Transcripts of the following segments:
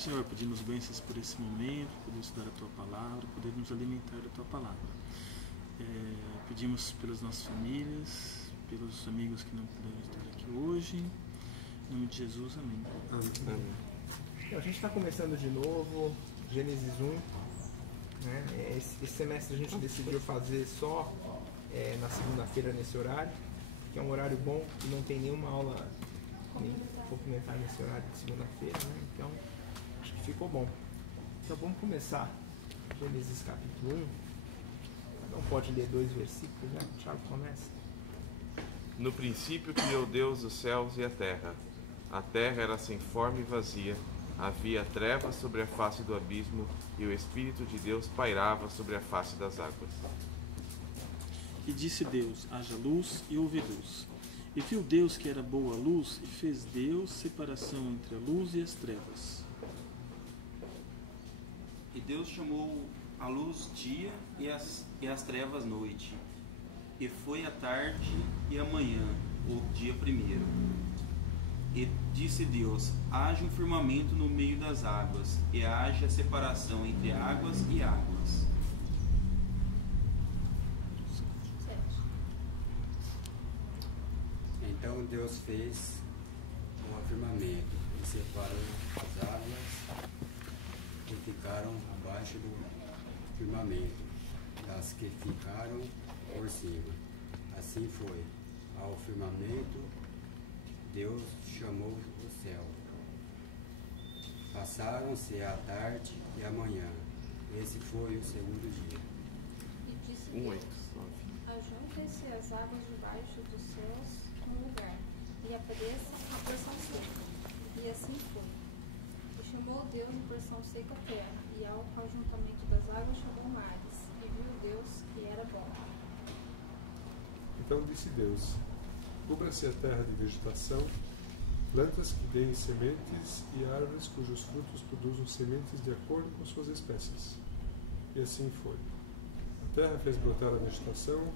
Senhor, pedimos bênçãos por esse momento, poder estudar a Tua Palavra, poder nos alimentar da Tua Palavra. Pedimos pelas nossas famílias, pelos amigos que não puderam estar aqui hoje. Em nome de Jesus, amém. Amém. A gente está começando de novo, Gênesis 1. Né? Esse semestre a gente decidiu fazer só na segunda-feira nesse horário, que é um horário bom e não tem nenhuma aula complementar nesse horário de segunda-feira, né? Então acho que ficou bom. Então vamos começar Gênesis capítulo 1. Não pode ler 2 versículos, né? O Thiago começa. No princípio criou Deus os céus e a terra. A terra era sem forma e vazia. Havia trevas sobre a face do abismo, e o Espírito de Deus pairava sobre a face das águas. E disse Deus, haja luz, e houve luz. E viu Deus que era boa a luz, e fez Deus separação entre a luz e as trevas. E Deus chamou a luz dia e as trevas noite. E foi a tarde e a manhã, o dia primeiro. E disse Deus, haja um firmamento no meio das águas, e haja separação entre águas e águas. Então Deus fez um firmamento e separou as águas que ficaram abaixo do firmamento, das que ficaram por cima. Assim foi. Ao firmamento Deus chamou o céu. Passaram-se a tarde e a manhã. Esse foi o segundo dia. E disse Deus, 1:8. ajuntem-se as águas debaixo dos céus num lugar, e apareça a porção seca. E assim foi. E chamou Deus a porção seca a terra, e ao ajuntamento das águas chamou mares, e viu Deus que era bom. Então disse Deus, cubra-se a terra de vegetação, plantas que deem sementes e árvores cujos frutos produzam sementes de acordo com suas espécies. E assim foi. A terra fez brotar a vegetação,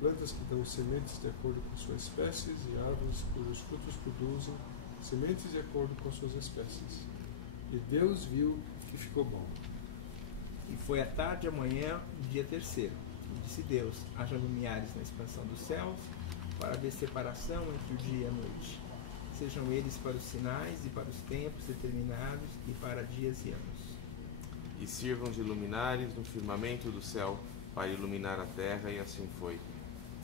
plantas que dão sementes de acordo com suas espécies e árvores cujos frutos produzem sementes de acordo com suas espécies. E Deus viu que ficou bom. E foi a tarde e a manhã, dia terceiro. E disse Deus, haja luminares na expansão dos céus, para haver separação entre o dia e a noite. Sejam eles para os sinais e para os tempos determinados e para dias e anos. E sirvam de luminares no firmamento do céu, para iluminar a terra, e assim foi.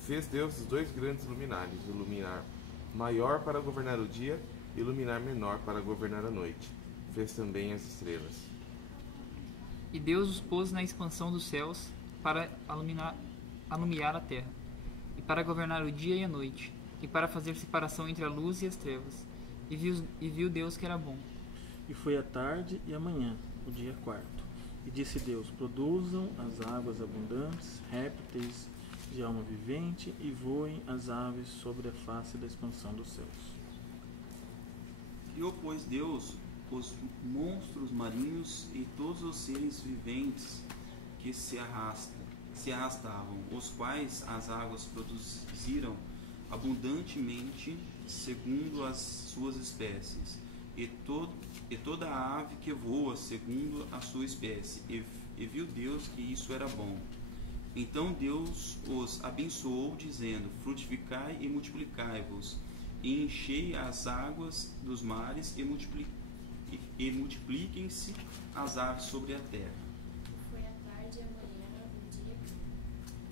Fez Deus os 2 grandes luminares, o luminar maior para governar o dia e o luminar menor para governar a noite. Fez também as estrelas. E Deus os pôs na expansão dos céus para alumiar a terra, e para governar o dia e a noite, e para fazer separação entre a luz e as trevas. E viu Deus que era bom. E foi a tarde e a manhã, o dia quarto. E disse Deus, produzam as águas abundantes, répteis de alma vivente, e voem as aves sobre a face da expansão dos céus. Criou, pois, Deus os monstros marinhos e todos os seres viventes que se arrastavam, os quais as águas produziram abundantemente segundo as suas espécies, e toda a ave que voa segundo a sua espécie. E viu Deus que isso era bom. Então Deus os abençoou, dizendo, frutificai e multiplicai-vos, e enchei as águas dos mares, e multipliquem-se as aves sobre a terra. Foi a tarde e a manhã, o dia,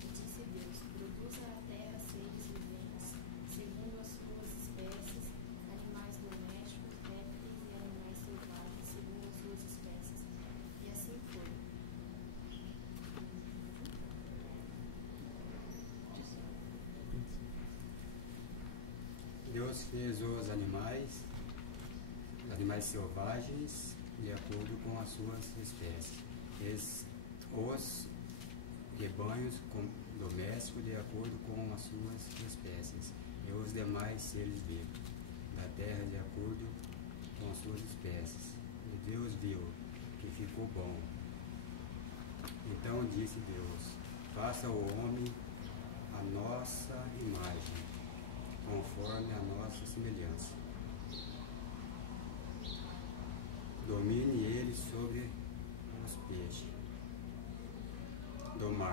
e disse Deus, produza a terra seres viventes, segundo as suas espécies, animais domésticos, répteis e animais selvagens, segundo as suas espécies. E assim foi. Deus fez os animais selvagens de acordo com as suas espécies. Fez os rebanhos domésticos de acordo com as suas espécies, e os demais seres vivos da terra de acordo com as suas espécies. E Deus viu que ficou bom. Então disse Deus, faça o homem a nossa imagem, conforme a nossa semelhança. Domine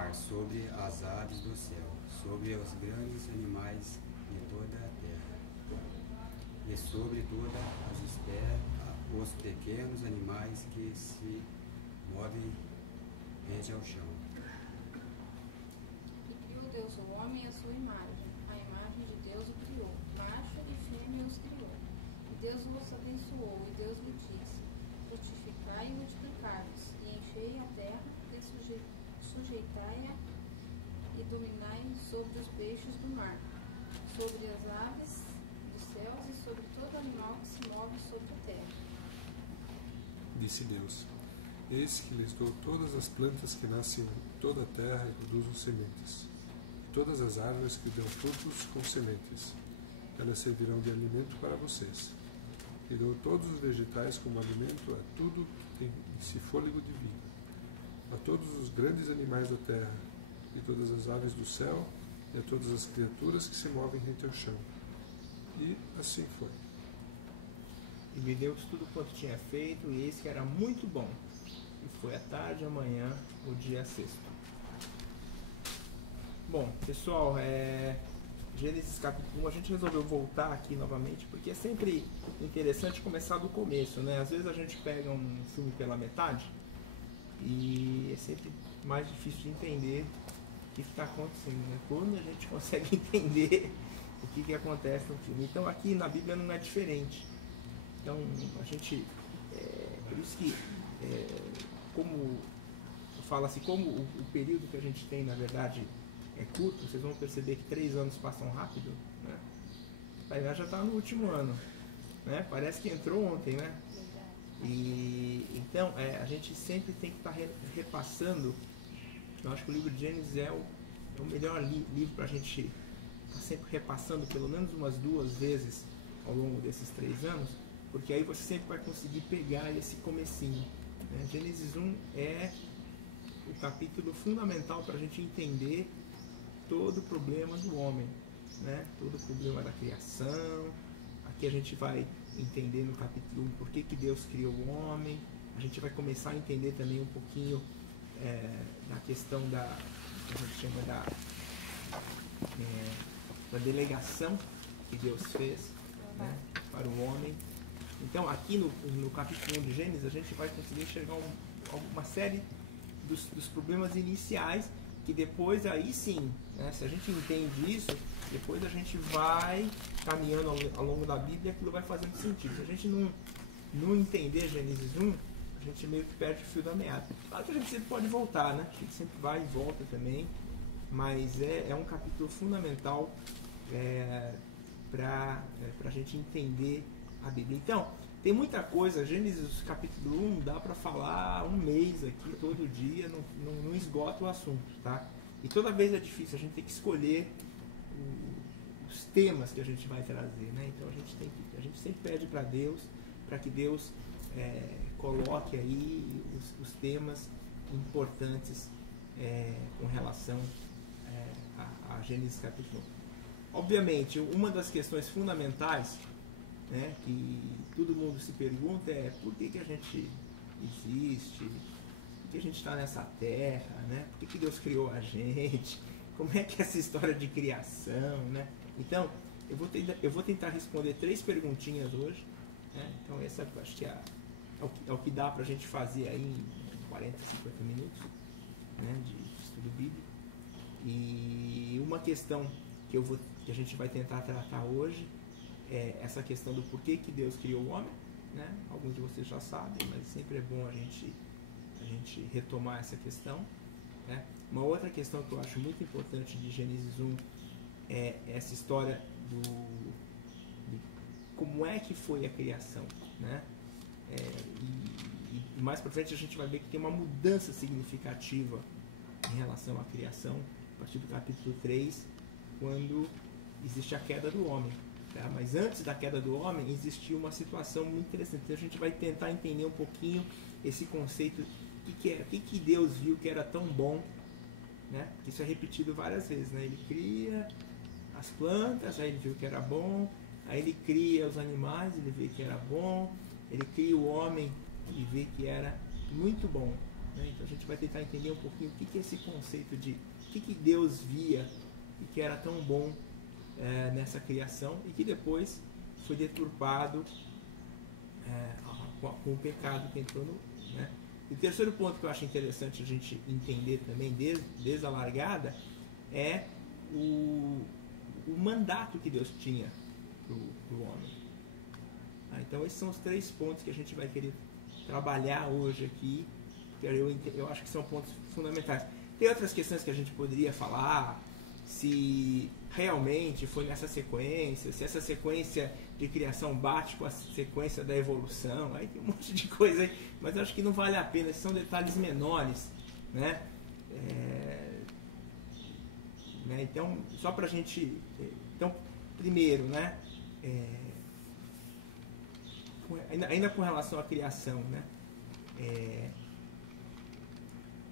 mar, sobre as aves do céu, sobre os grandes animais de toda a terra, e sobre todas as os pequenos animais que se movem rente ao chão. E criou Deus o homem à sua imagem. A imagem de Deus o criou. Macho e fêmea os criou. E Deus os abençoou, e Deus lhe disse: frutificai e multiplicai-vos, e enchei a terra, e sujeitai-a, e dominai sobre os peixes do mar, sobre as aves dos céus e sobre todo animal que se move sobre a terra. Disse Deus: Eis que lhes dou todas as plantas que nascem em toda a terra e produzem sementes, e todas as árvores que dão frutos com sementes. Elas servirão de alimento para vocês. E dou todos os vegetais como alimento a tudo que tem em si fôlego de vida, a todos os grandes animais da terra, e todas as aves do céu, e a todas as criaturas que se movem rente ao chão. E assim foi. E vê Deus tudo quanto tinha feito, e eis que era muito bom. E foi a tarde, amanhã, o dia sexto. Bom, pessoal, Gênesis capítulo 1, a gente resolveu voltar aqui novamente, porque é sempre interessante começar do começo, né? Às vezes a gente pega um filme pela metade, e é sempre mais difícil de entender o que está acontecendo, né? Quando a gente consegue entender o que acontece no filme. Então aqui na Bíblia não é diferente. Então a gente, por isso que, como eu falo assim, como o período que a gente tem na verdade é curto, vocês vão perceber que 3 anos passam rápido, né? Aí já está no último ano, né? Parece que entrou ontem, né? E então a gente sempre tem que estar repassando. Eu acho que o livro de Gênesis é o melhor livro para a gente estar sempre repassando pelo menos umas 2 vezes ao longo desses 3 anos, porque aí você sempre vai conseguir pegar esse comecinho, né? Gênesis 1 é o capítulo fundamental para a gente entender todo o problema do homem, né? Todo o problema da criação. Aqui a gente vai entender no capítulo 1 por que Deus criou o homem. A gente vai começar a entender também um pouquinho da questão que a gente chama da delegação que Deus fez, né, para o homem. Então aqui no capítulo 1 de Gênesis a gente vai conseguir enxergar uma série dos problemas iniciais, que depois aí sim, né, se a gente entende isso, depois a gente vai caminhando ao longo da Bíblia e aquilo vai fazendo sentido. Se a gente não entender Gênesis 1, a gente meio que perde o fio da meada. Claro que a gente sempre pode voltar, né? A gente sempre vai e volta também, mas é um capítulo fundamental para a gente entender a Bíblia. Então, tem muita coisa, Gênesis capítulo 1 dá para falar um mês aqui, todo dia, não esgota o assunto, tá? E toda vez é difícil, a gente tem que escolher os temas que a gente vai trazer, né? Então a gente sempre pede para Deus, para que Deus coloque aí os temas importantes com relação a Gênesis capítulo 1. Obviamente, uma das questões fundamentais, né, que todo mundo se pergunta é por que a gente existe, por que a gente está nessa terra, né? Por que Deus criou a gente, como é que é essa história de criação, né? Então, eu vou tentar responder 3 perguntinhas hoje, né? Então essa acho que é o que dá para a gente fazer aí em 40, 50 minutos, né, de estudo bíblico. E uma questão que a gente vai tentar tratar hoje é essa questão do porquê que Deus criou o homem, né? Alguns de vocês já sabem, mas sempre é bom a gente retomar essa questão, né? Uma outra questão que eu acho muito importante de Gênesis 1 é essa história de como é que foi a criação, né? E mais para frente a gente vai ver que tem uma mudança significativa em relação à criação, a partir do capítulo 3, quando existe a queda do homem. Tá? Mas antes da queda do homem existia uma situação muito interessante. Então a gente vai tentar entender um pouquinho esse conceito, o que Deus viu que era tão bom, né? Isso é repetido várias vezes, né? Ele cria as plantas, aí ele viu que era bom, aí ele cria os animais, ele vê que era bom, ele cria o homem e vê que era muito bom. né? Então a gente vai tentar entender um pouquinho o que é esse conceito de o que Deus via e que era tão bom nessa criação e que depois foi deturpado com o pecado que entrou no... Né? E o terceiro ponto que eu acho interessante a gente entender também, desde a largada, é o mandato que Deus tinha para o homem. Então esses são os 3 pontos que a gente vai querer trabalhar hoje aqui, porque eu acho que são pontos fundamentais. Tem outras questões que a gente poderia falar, se realmente foi nessa sequência, se essa sequência de criação bate com a sequência da evolução, aí tem um monte de coisa aí, mas eu acho que não vale a pena, são detalhes menores, né? Então, só pra gente... Então, primeiro, né? Ainda com relação à criação, né?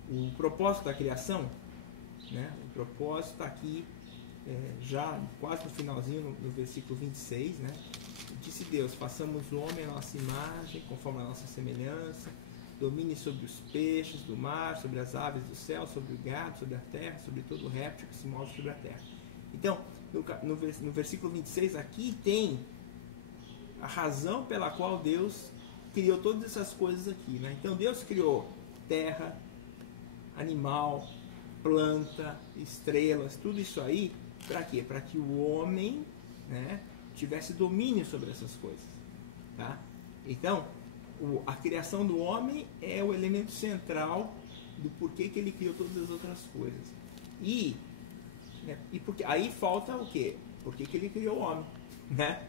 O propósito da criação, né? O propósito está aqui já quase no finalzinho, no versículo 26, né? Disse Deus: façamos o homem à nossa imagem, conforme a nossa semelhança, domine sobre os peixes do mar, sobre as aves do céu, sobre o gado, sobre a terra, sobre todo o réptil que se move sobre a terra. Então, no versículo 26 aqui tem a razão pela qual Deus criou todas essas coisas aqui, né? Então Deus criou terra, animal, planta, estrelas, tudo isso aí, para quê? Para que o homem, né, tivesse domínio sobre essas coisas, tá? Então, a criação do homem é o elemento central do porquê que ele criou todas as outras coisas. E porque, aí falta o quê? Por que ele criou o homem, né?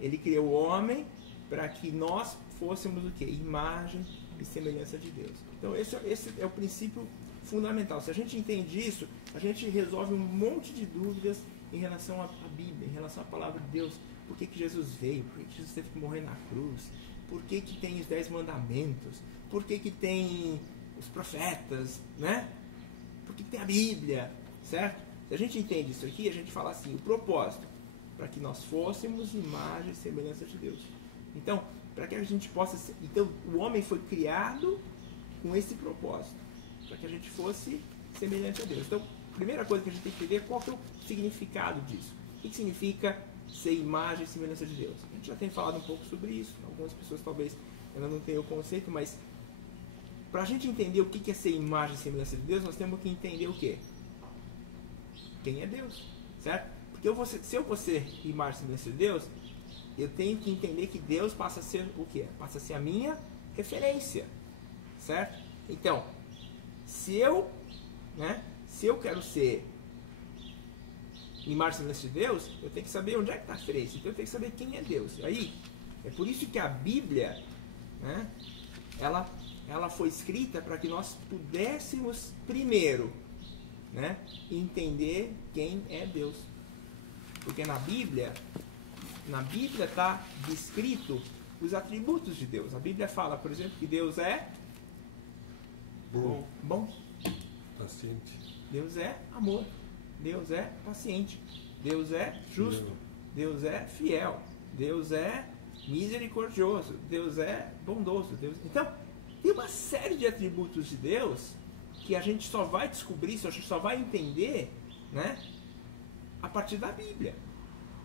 Ele criou o homem para que nós fôssemos o quê? Imagem e semelhança de Deus. Então esse é o princípio fundamental. Se a gente entende isso, a gente resolve um monte de dúvidas em relação à Bíblia, em relação à palavra de Deus. Por que Jesus veio? Por que Jesus teve que morrer na cruz? Por que tem os 10 mandamentos? Por que tem os profetas? Né? Por que tem a Bíblia? Certo? Se a gente entende isso aqui, a gente fala assim, o propósito, para que nós fôssemos imagem e semelhança de Deus. Então, para que a gente possa ser... Então, o homem foi criado com esse propósito, para que a gente fosse semelhante a Deus. Então, a primeira coisa que a gente tem que entender é qual que é o significado disso. O que significa ser imagem e semelhança de Deus? A gente já tem falado um pouco sobre isso. Algumas pessoas talvez ainda não tenham o conceito, mas para a gente entender o que é ser imagem e semelhança de Deus, nós temos que entender o quê? Quem é Deus, certo? Porque se eu vou ser imagem e semelhança de Deus, eu tenho que entender que Deus passa a ser o quê? Passa a ser a minha referência, certo? Então, se eu quero ser imagem e semelhança de Deus, eu tenho que saber onde é que está a referência. Então eu tenho que saber quem é Deus. E aí, é por isso que a Bíblia, né, ela foi escrita para que nós pudéssemos primeiro, né, entender quem é Deus. Porque na Bíblia está descrito os atributos de Deus. A Bíblia fala, por exemplo, que Deus é bom. Paciente. Deus é amor. Deus é paciente. Deus é justo. Deus é fiel. Deus é misericordioso. Deus é bondoso. Então, tem uma série de atributos de Deus que a gente só vai descobrir, a gente só vai entender, né, a partir da Bíblia.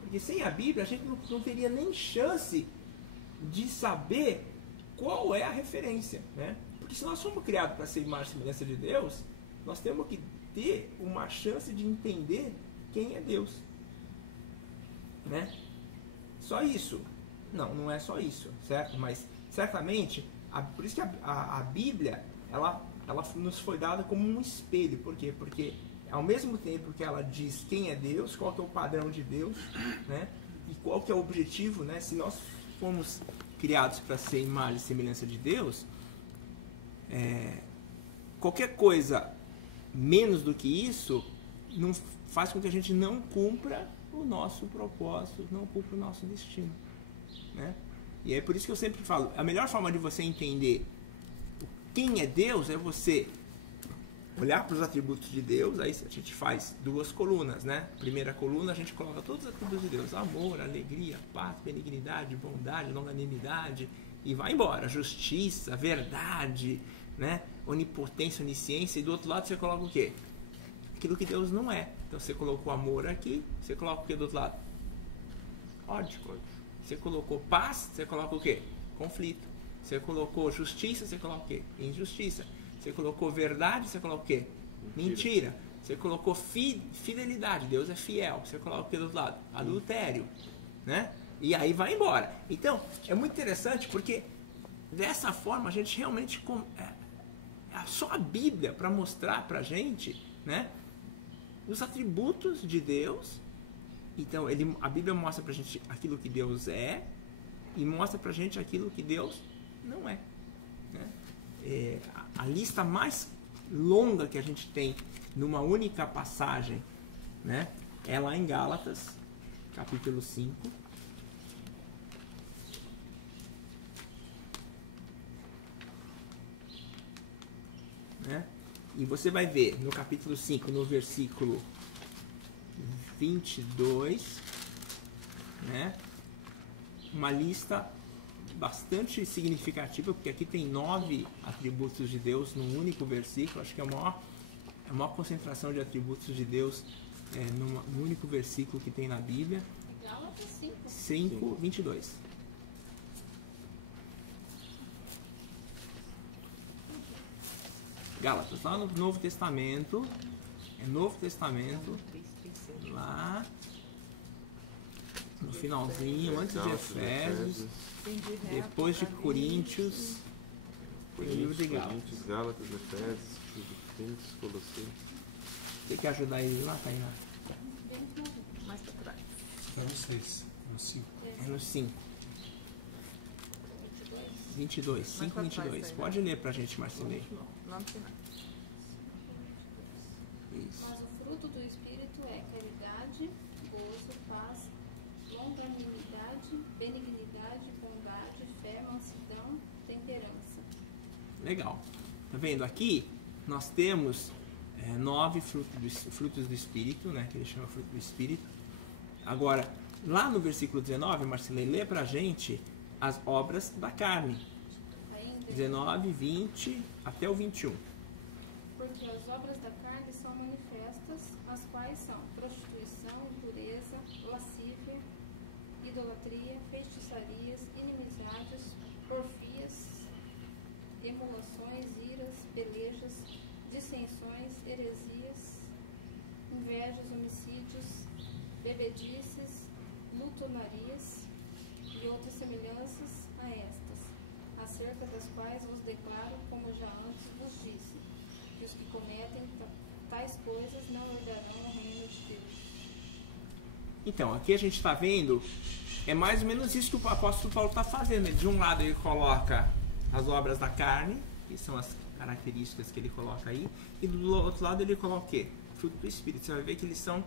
Porque sem a Bíblia a gente não teria nem chance de saber qual é a referência, né? Porque se nós somos criados para ser imagem e semelhança de Deus, nós temos que ter uma chance de entender quem é Deus, né? Só isso? Não é só isso, certo? Mas certamente, por isso que a Bíblia, ela nos foi dada como um espelho. Por quê? Porque ao mesmo tempo que ela diz quem é Deus, qual que é o padrão de Deus, né? E qual que é o objetivo, né? Se nós fomos criados para ser imagem e semelhança de Deus, qualquer coisa menos do que isso não faz com que a gente não cumpra o nosso propósito, não cumpra o nosso destino, né? E é por isso que eu sempre falo, a melhor forma de você entender quem é Deus é você olhar para os atributos de Deus. Aí a gente faz 2 colunas, né? Primeira coluna a gente coloca todos os atributos de Deus: amor, alegria, paz, benignidade, bondade, longanimidade, e vai embora. Justiça, verdade, né? Onipotência, onisciência, e do outro lado você coloca o quê? Aquilo que Deus não é. Então você colocou amor aqui, você coloca o que do outro lado? Ódio. Você colocou paz, você coloca o quê? Conflito. Você colocou justiça, você coloca o quê? Injustiça. Você colocou verdade, você coloca o quê? Mentira. Você colocou fidelidade, Deus é fiel. Você coloca o que do outro lado? Adultério, né? E aí vai embora. Então, é muito interessante porque dessa forma a gente realmente só a Bíblia para mostrar pra gente, né, os atributos de Deus. Então, a Bíblia mostra pra gente aquilo que Deus é e mostra pra gente aquilo que Deus não é, né? A lista mais longa que a gente tem numa única passagem, né, é lá em Gálatas, capítulo 5. Né? E você vai ver no capítulo 5, no versículo 22, né, uma lista bastante significativa, porque aqui tem 9 atributos de Deus num único versículo. Acho que é a maior concentração de atributos de Deus num único versículo que tem na Bíblia. Gálatas 5. 5, 22. Gálatas, lá no Novo Testamento, lá no finalzinho, antes de Efésios, depois de Coríntios, tem o livro de Gálatas. Gálatas, Efésios, Filipenses, Colossenses. Tem que ajudar ele lá, Tainá. Mais pra trás. É no 6, no 5. É no 5. 22, 5, 22. Pode ler pra gente, Marcinei. Lá no final. Isso. Mas o fruto do Espírito é caridade, gozo, paz, longanimidade, benignidade, bondade, fé, mansidão, temperança. Legal. Tá vendo? Aqui nós temos 9 frutos do Espírito, né? Que ele chama fruto do Espírito. Agora, lá no versículo 19, Marcelo, lê pra gente as obras da carne. 19, 20 até o 21. Porque as obras da carne são manifestas, as quais são prostituição, impureza, lascívia, idolatria, feitiçarias, inimizades, porfias, emulações, iras, pelejas, dissensões, heresias, invejas, homicídios, bebedices, lutonarias e outras semelhanças a estas, acerca das quais vos declaro, como já antes vos disse, que os que cometem tais coisas não herdarão o reino de Deus. Então, aqui a gente está vendo, é mais ou menos isso que o apóstolo Paulo está fazendo. De um lado ele coloca as obras da carne, que são as características que ele coloca aí, e do outro lado ele coloca o quê? Fruto do Espírito. Você vai ver que eles são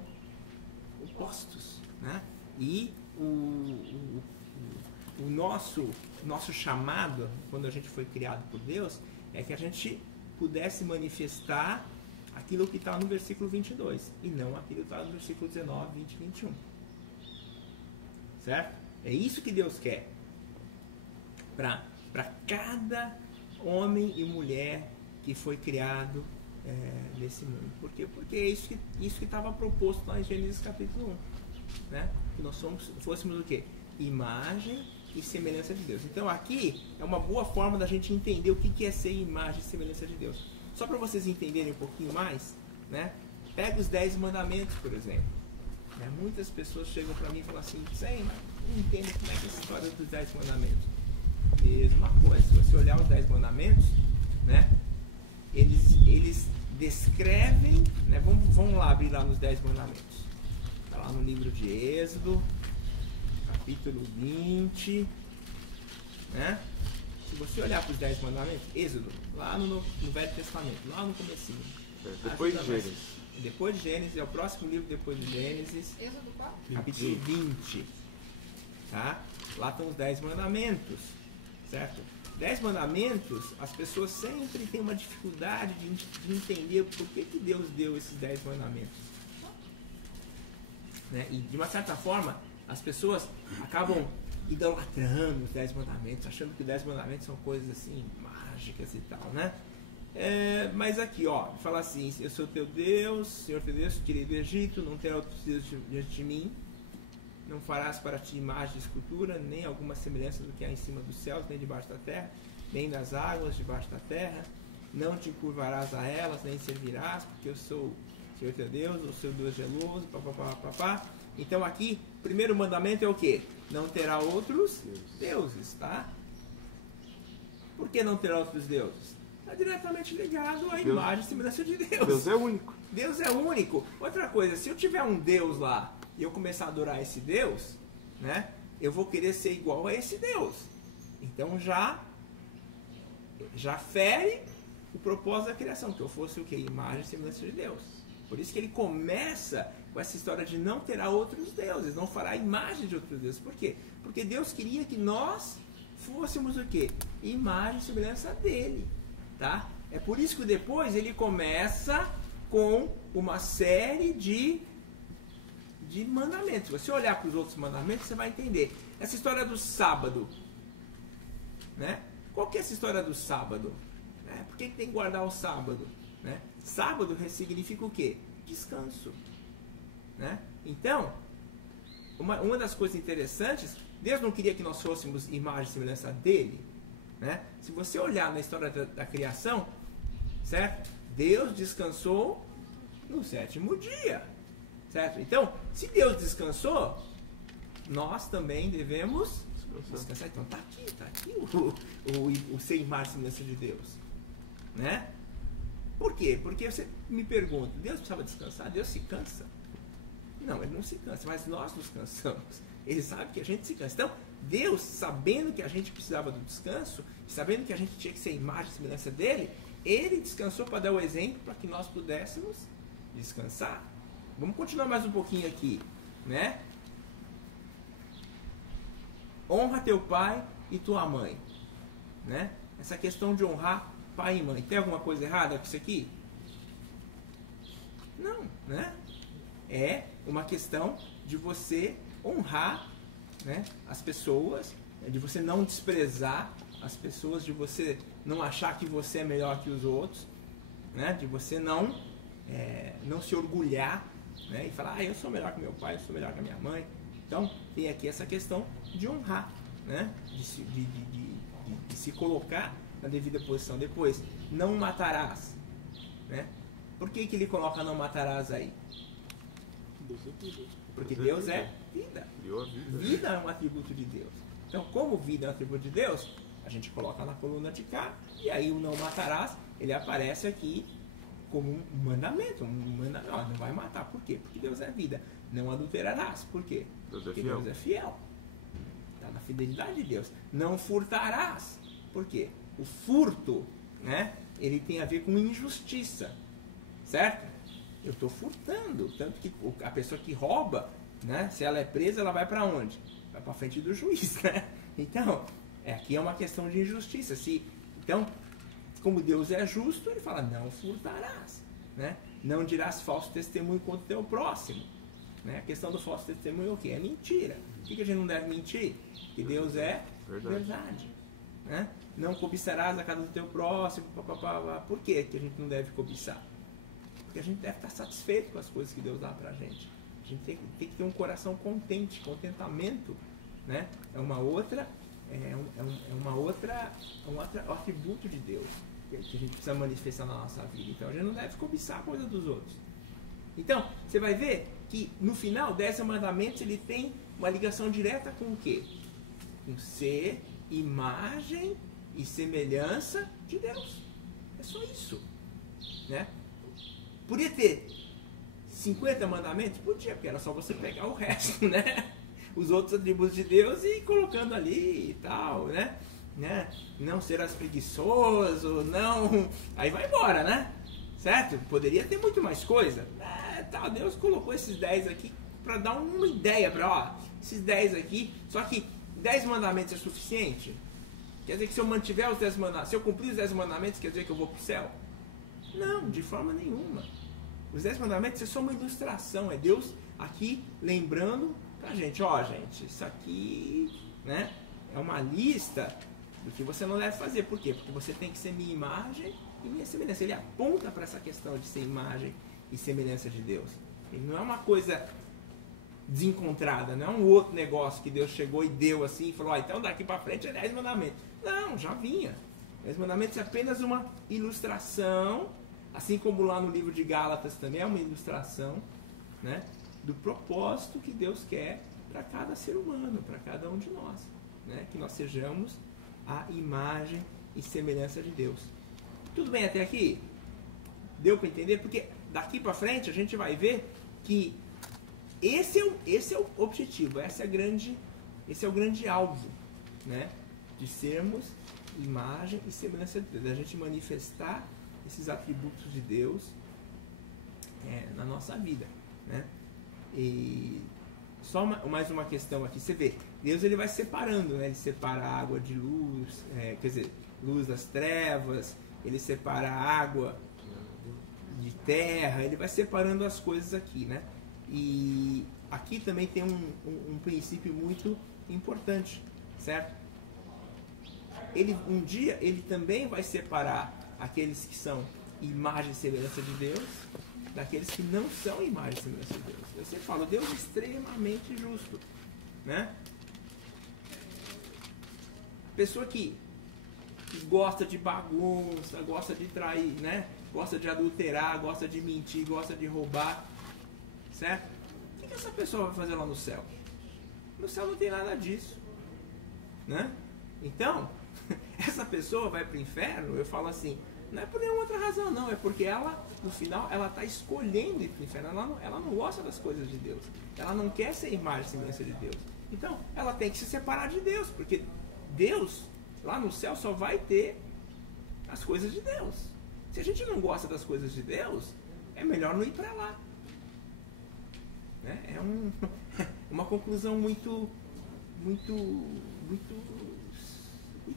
opostos, né? E o nosso chamado, quando a gente foi criado por Deus, é que a gente pudesse manifestar aquilo que está no versículo 22 e não aquilo que está no versículo 19, 20 e 21. Certo? É isso que Deus quer para cada homem e mulher que foi criado nesse mundo. Por quê? Porque é isso que estava proposto lá em Gênesis capítulo 1. Né? Que nós fôssemos o quê? Imagem e semelhança de Deus. Então aqui é uma boa forma da gente entender o que é ser imagem e semelhança de Deus. Só para vocês entenderem um pouquinho mais, né? Pega os 10 mandamentos, por exemplo. Né? Muitas pessoas chegam para mim e falam assim, não entendo como é que é essa história dos 10 mandamentos. Mesma coisa, se você olhar os 10 mandamentos, né? Eles descrevem, né? Vamos lá abrir lá nos 10 mandamentos. Está lá no livro de Êxodo, capítulo 20, né? Se você olhar para os 10 mandamentos, Êxodo, lá no Velho Testamento, lá no comecinho. Depois de Gênesis. Depois de Gênesis, é o próximo livro depois de Gênesis. Êxodo qual? Capítulo 20. Tá? Lá estão os 10 mandamentos. Certo? 10 mandamentos, as pessoas sempre têm uma dificuldade de entender por que Deus deu esses 10 mandamentos. Né? E de uma certa forma, as pessoas acabam idolatrando os 10 mandamentos, achando que os 10 mandamentos são coisas assim, mágicas e tal, né? Mas aqui, ó, fala assim: eu sou teu Deus, Senhor teu Deus, te tirei do Egito, não terá outros deuses diante de mim, não farás para ti imagem de escultura, nem alguma semelhança do que há em cima dos céus, nem debaixo da terra, nem das águas debaixo da terra, não te encurvarás a elas, nem servirás, porque eu sou Senhor teu Deus, o seu Deus zeloso, papapá. Então aqui, o primeiro mandamento é o quê? Não terá outros deuses, tá? Por que não terá outros deuses? Está diretamente ligado à imagem e semelhança de Deus. Deus é único. Deus é único. Outra coisa, se eu tiver um Deus lá e eu começar a adorar esse Deus, né, eu vou querer ser igual a esse Deus. Então já fere o propósito da criação, que eu fosse o quê? Imagem e semelhança de Deus. Por isso que ele começa com essa história de não terá outros deuses, não fará imagem de outros deuses. Por quê? Porque Deus queria que nós fôssemos o quê? Imagem e semelhança dele. Tá? É por isso que depois ele começa com uma série de mandamentos. Se você olhar para os outros mandamentos, você vai entender. Essa história do sábado, né? Qual que é essa história do sábado? Né? Por que tem que guardar o sábado? Né? Sábado significa o quê? Descanso. Né? Então, uma das coisas interessantes, Deus não queria que nós fôssemos imagem e semelhança dele. Né? Se você olhar na história da criação, certo? Deus descansou no 7º dia, certo? Então, se Deus descansou, nós também devemos descansar. Então, tá aqui o ser imagem e semelhança de Deus, né? Por quê? Porque você me pergunta, Deus precisava descansar? Deus se cansa? Não, ele não se cansa, mas nós nos cansamos. Ele sabe que a gente se cansa. Então, Deus, sabendo que a gente precisava do descanso, sabendo que a gente tinha que ser imagem e semelhança dele, ele descansou para dar o exemplo para que nós pudéssemos descansar. Vamos continuar mais um pouquinho aqui, né? Honra teu pai e tua mãe, né? Essa questão de honrar pai e mãe, tem alguma coisa errada com isso aqui? Não, né? É uma questão de você honrar, né, as pessoas, de você não desprezar as pessoas, de você não achar que você é melhor que os outros, né, de você não se orgulhar, né, e falar, eu sou melhor que meu pai, eu sou melhor que a minha mãe. Então tem aqui essa questão de honrar, né, de se colocar na devida posição. Depois, não matarás, né? Por que ele coloca não matarás aí? Porque Deus é vida. Vida é um atributo de Deus. Então, como vida é um atributo de Deus, a gente coloca na coluna de cá, e aí o não matarás, ele aparece aqui como um mandamento. Não vai matar. Por quê? Porque Deus é vida. Não adulterarás. Por quê? Porque Deus é fiel. Está na fidelidade de Deus. Não furtarás. Por quê? O furto, né, ele tem a ver com injustiça. Certo? Eu estou furtando. Tanto que a pessoa que rouba, né, se ela é presa, ela vai para onde? Vai para frente do juiz, né? Então, aqui é uma questão de injustiça. Então, como Deus é justo, ele fala, não furtarás, né? Não dirás falso testemunho contra o teu próximo, né? A questão do falso testemunho é o quê? É mentira. Por que a gente não deve mentir? Porque Deus é verdade, né? Não cobiçarás a casa do teu próximo, Por que a gente não deve cobiçar? Porque a gente deve estar satisfeito com as coisas que Deus dá pra gente. A gente tem que ter um coração contente, contentamento, né? É um outro atributo de Deus que a gente precisa manifestar na nossa vida. Então a gente não deve cobiçar a coisa dos outros. Então, você vai ver que no final, 10 mandamentos, ele tem uma ligação direta com o quê? Com ser imagem e semelhança de Deus. É só isso, né? Podia ter 50 mandamentos? Podia, porque era só você pegar o resto, né? Os outros atributos de Deus e ir colocando ali e tal, né? Não serás preguiçoso, não... Aí vai embora, né? Certo? Poderia ter muito mais coisa. Tal, Deus colocou esses 10 aqui para dar uma ideia, esses 10 aqui, só que 10 mandamentos é suficiente? Quer dizer que se eu mantiver os 10 mandamentos, se eu cumprir os 10 mandamentos, quer dizer que eu vou para o céu? Não, de forma nenhuma. Os 10 mandamentos é só uma ilustração, é Deus aqui lembrando pra gente, gente, isso aqui né? É uma lista do que você não deve fazer. Por quê? Porque você tem que ser minha imagem e minha semelhança. Ele aponta para essa questão de ser imagem e semelhança de Deus. Ele não é uma coisa desencontrada, não é um outro negócio que Deus chegou e deu assim e falou, então daqui para frente é 10 mandamentos. Não, já vinha. 10 mandamentos é apenas uma ilustração, assim como lá no livro de Gálatas também é uma ilustração, né, do propósito que Deus quer para cada ser humano, para cada um de nós, né, que nós sejamos a imagem e semelhança de Deus. Tudo bem até aqui? Deu para entender? Porque daqui para frente a gente vai ver que esse é o objetivo, esse é o grande alvo, né, de sermos imagem e semelhança de Deus, da gente manifestar esses atributos de Deus na nossa vida, né? E só mais uma questão aqui, você vê, Deus ele vai separando, né? Ele separa a água de luz, quer dizer, luz das trevas, ele separa a água de terra, ele vai separando as coisas aqui, né? E aqui também tem um princípio muito importante, certo? Um dia ele também vai separar aqueles que são imagem e semelhança de Deus daqueles que não são imagem e semelhança de Deus. Eu sempre falo, Deus é extremamente justo, né? Pessoa que gosta de bagunça, gosta de trair, né? Gosta de adulterar, gosta de mentir, gosta de roubar, certo? O que essa pessoa vai fazer lá no céu? No céu não tem nada disso, né? Então, essa pessoa vai para o inferno, eu falo assim, não é por nenhuma outra razão, não, é porque ela, no final, ela está escolhendo ir para o inferno, ela não gosta das coisas de Deus, ela não quer ser imagem e semelhança de Deus. Então, ela tem que se separar de Deus, porque Deus, lá no céu, só vai ter as coisas de Deus. Se a gente não gosta das coisas de Deus, é melhor não ir para lá. Né? É uma conclusão muito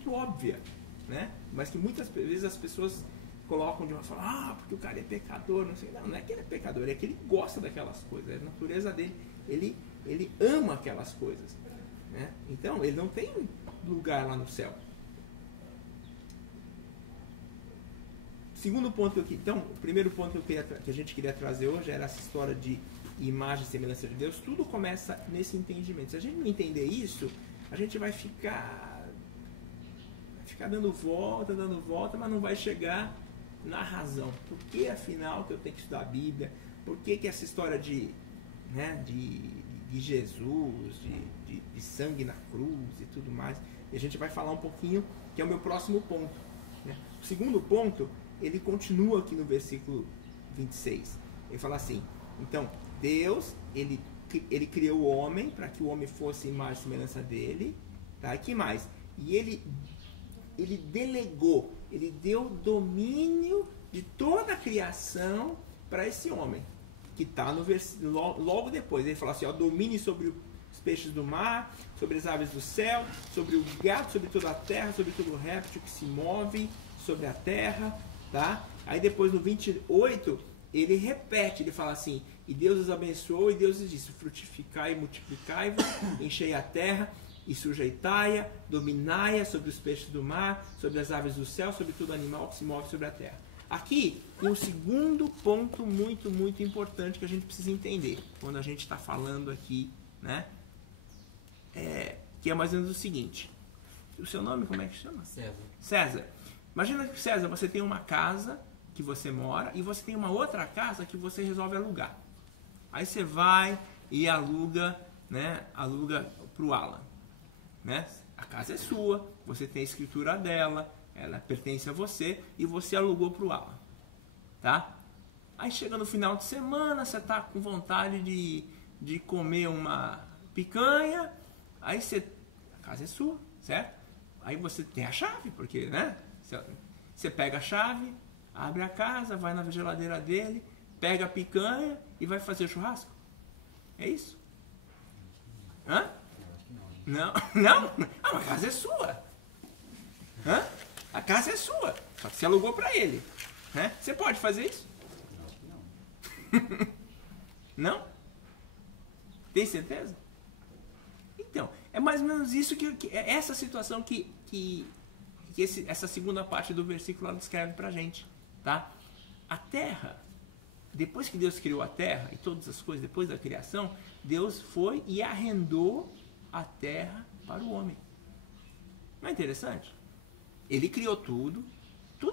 óbvia, né? Mas que muitas vezes as pessoas colocam de uma forma, porque o cara é pecador, não sei. Não é que ele é pecador, é que ele gosta daquelas coisas, é a natureza dele, ele ama aquelas coisas, né? Então ele não tem lugar lá no céu. Segundo ponto aqui, então, o primeiro ponto que a gente queria trazer hoje era essa história de imagem e semelhança de Deus. Tudo começa nesse entendimento. Se a gente não entender isso, a gente vai ficar dando volta, mas não vai chegar na razão. Por que afinal que eu tenho que estudar a Bíblia? Por que essa história de Jesus, de sangue na cruz e tudo mais? E a gente vai falar um pouquinho, que é o meu próximo ponto, né? O segundo ponto, ele continua aqui no versículo 26. Ele fala assim, então, Deus, ele criou o homem para que o homem fosse imagem e semelhança dele, tá? E que mais? E ele delegou, ele deu domínio de toda a criação para esse homem, que está no logo depois. Ele fala assim, domine sobre os peixes do mar, sobre as aves do céu, sobre o gato, sobre toda a terra, sobre todo o réptil que se move sobre a terra, tá? Aí depois no 28, ele repete, ele fala assim, e Deus os abençoou, e Deus lhes disse, frutificai e multiplicai-vos, enchei a terra, e sujeitai-a, dominai-a sobre os peixes do mar, sobre as aves do céu, sobre todo animal que se move sobre a terra. Aqui tem um segundo ponto muito, muito importante que a gente precisa entender, quando a gente está falando aqui, né? Que é mais ou menos o seguinte. O seu nome, como é que chama? César. Imagina que, César, você tem uma casa que você mora e você tem uma outra casa que você resolve alugar. Aí você vai e aluga, né? Aluga para o Alan. Né? A casa é sua, você tem a escritura dela, ela pertence a você e você alugou para o Alan, tá? Aí chega no final de semana, você está com vontade de comer uma picanha, aí a casa é sua, certo? Aí você tem a chave, porque, né? Você pega a chave, abre a casa, vai na geladeira dele, pega a picanha e vai fazer churrasco. É isso? Hã? Não? A casa é sua. Hã? A casa é sua. Só que você alugou para ele. Né? Você pode fazer isso? Não. Não? Tem certeza? Então, é mais ou menos isso é essa situação que essa segunda parte do versículo ela descreve pra gente, tá? A terra, depois que Deus criou a terra e todas as coisas, depois da criação, Deus foi e arrendou a terra para o homem. Não é interessante? Ele criou tudo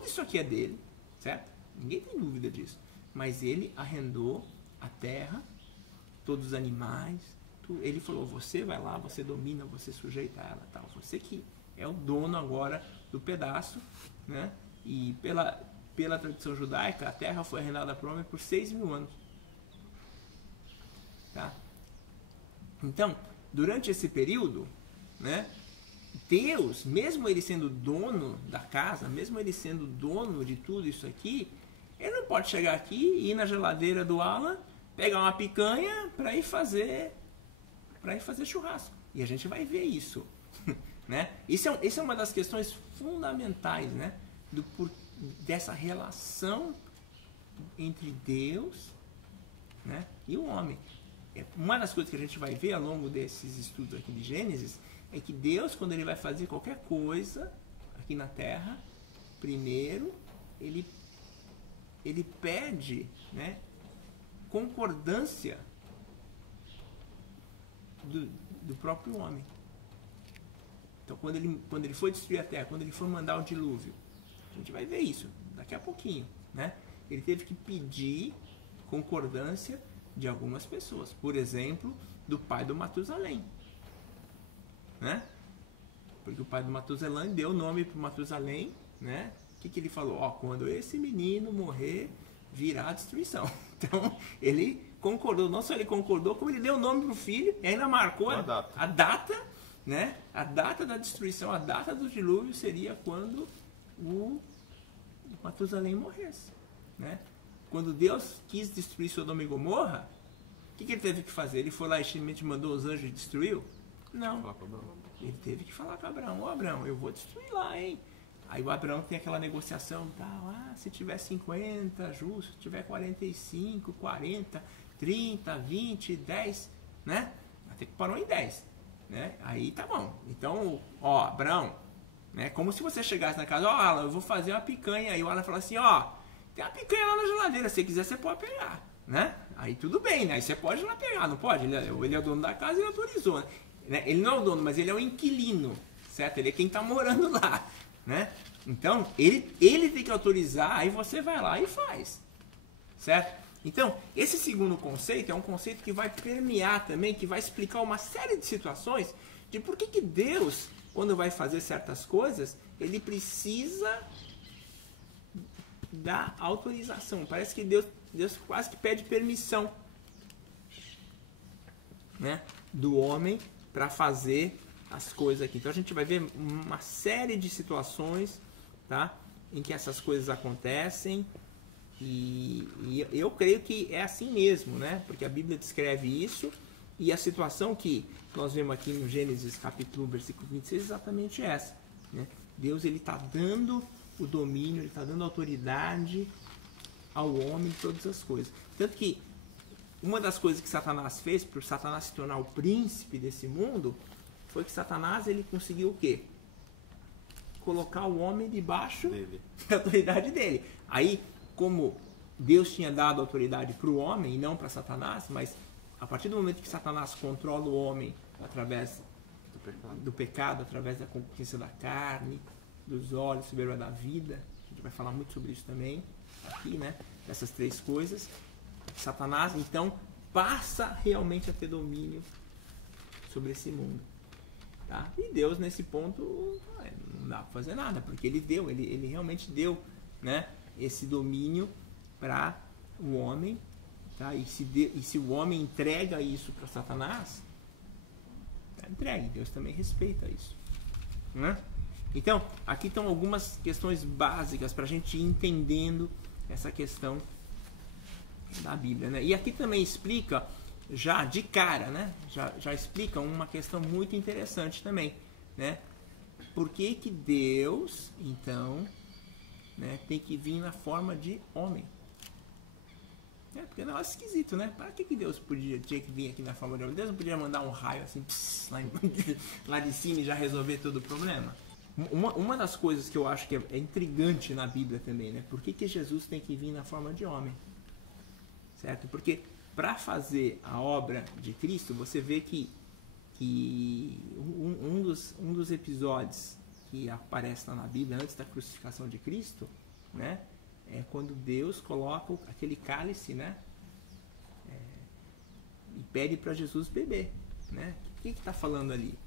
isso aqui é dele, certo? Ninguém tem dúvida disso. Mas ele arrendou a terra, todos os animais, tudo. Ele falou, você vai lá, você domina, você sujeita ela, tal. Você que é o dono agora do pedaço, né? E pela tradição judaica, a terra foi arrendada para o homem por 6.000 anos. Tá? Então, durante esse período, né, Deus, mesmo ele sendo dono da casa, mesmo ele sendo dono de tudo isso aqui, ele não pode chegar aqui e ir na geladeira do Alan, pegar uma picanha para ir fazer churrasco. E a gente vai ver isso. Né? Isso é uma das questões fundamentais, né, dessa relação entre Deus, né, e o homem. Uma das coisas que a gente vai ver ao longo desses estudos aqui de Gênesis é que Deus, quando ele vai fazer qualquer coisa aqui na Terra, primeiro ele pede, né, concordância do próprio homem. Então, quando ele foi destruir a terra, quando ele foi mandar o dilúvio, a gente vai ver isso daqui a pouquinho, né? Ele teve que pedir concordância de algumas pessoas. Por exemplo, do pai do Matusalém, né? Porque o pai do Matusalém deu o nome para o Matusalém, né? O que ele falou? Quando esse menino morrer, virá a destruição. Então, ele concordou. Não só ele concordou, como ele deu o nome para o filho e ainda marcou a data, né? A data da destruição, a data do dilúvio seria quando o Matusalém morresse, né? Quando Deus quis destruir Sodoma e Gomorra, o que ele teve que fazer? Ele foi lá e simplesmente mandou os anjos e destruiu? Não. Ele teve que falar com Abraão, Abraão, eu vou destruir lá, hein? Aí o Abraão tem aquela negociação, tal, se tiver 50 justo, se tiver 45, 40, 30, 20, 10, né? Até que parou em 10. Né? Aí tá bom. Então, Abraão, né? Como se você chegasse na casa, Alan, eu vou fazer uma picanha. Aí o Alan fala assim, tem uma picanha lá na geladeira, se você quiser, você pode pegar, né? Aí tudo bem, né? Aí você pode ir lá pegar, não pode? Ele é o dono da casa e ele autorizou, né? Ele não é o dono, mas ele é o inquilino, certo? Ele é quem tá morando lá, né? Então, ele tem que autorizar, aí você vai lá e faz, certo? Então, esse segundo conceito é um conceito que vai permear também, que vai explicar uma série de situações de por que Deus, quando vai fazer certas coisas, ele precisa da autorização. Parece que Deus quase que pede permissão, né, do homem para fazer as coisas aqui. Então a gente vai ver uma série de situações, tá, em que essas coisas acontecem. E eu creio que é assim mesmo, né? Porque a Bíblia descreve isso, e a situação que nós vemos aqui no Gênesis capítulo 1, versículo 26 é exatamente essa, né? Deus está dando o domínio, ele está dando autoridade ao homem de todas as coisas. Tanto que uma das coisas que Satanás fez, para Satanás se tornar o príncipe desse mundo, foi que Satanás ele conseguiu o quê? Colocar o homem debaixo da autoridade dele. Aí, como Deus tinha dado autoridade para o homem e não para Satanás, mas a partir do momento que Satanás controla o homem através do pecado, através da conquista da carne, dos olhos, soberba da vida, a gente vai falar muito sobre isso também aqui, né? Essas três coisas. Satanás, então, passa realmente a ter domínio sobre esse mundo. Tá? E Deus, nesse ponto, não dá para fazer nada, porque ele realmente deu, né, esse domínio para o homem, tá? E se o homem entrega isso para Satanás, entregue, Deus também respeita isso, né? Então, aqui estão algumas questões básicas para a gente ir entendendo essa questão da Bíblia, né? E aqui também explica, já de cara, né? Já explica uma questão muito interessante também, né? Por que Deus, então, né, tem que vir na forma de homem? Porque é um negócio esquisito, né? Para que Deus tinha que vir aqui na forma de homem? Deus não podia mandar um raio assim, lá de cima e já resolver todo o problema? Uma das coisas que eu acho que é intrigante na Bíblia também, né? Por que Jesus tem que vir na forma de homem? Certo? Porque para fazer a obra de Cristo, você vê que um dos episódios que aparece lá na Bíblia antes da crucificação de Cristo, né? É quando Deus coloca aquele cálice, né? E pede para Jesus beber, né? O que está falando ali?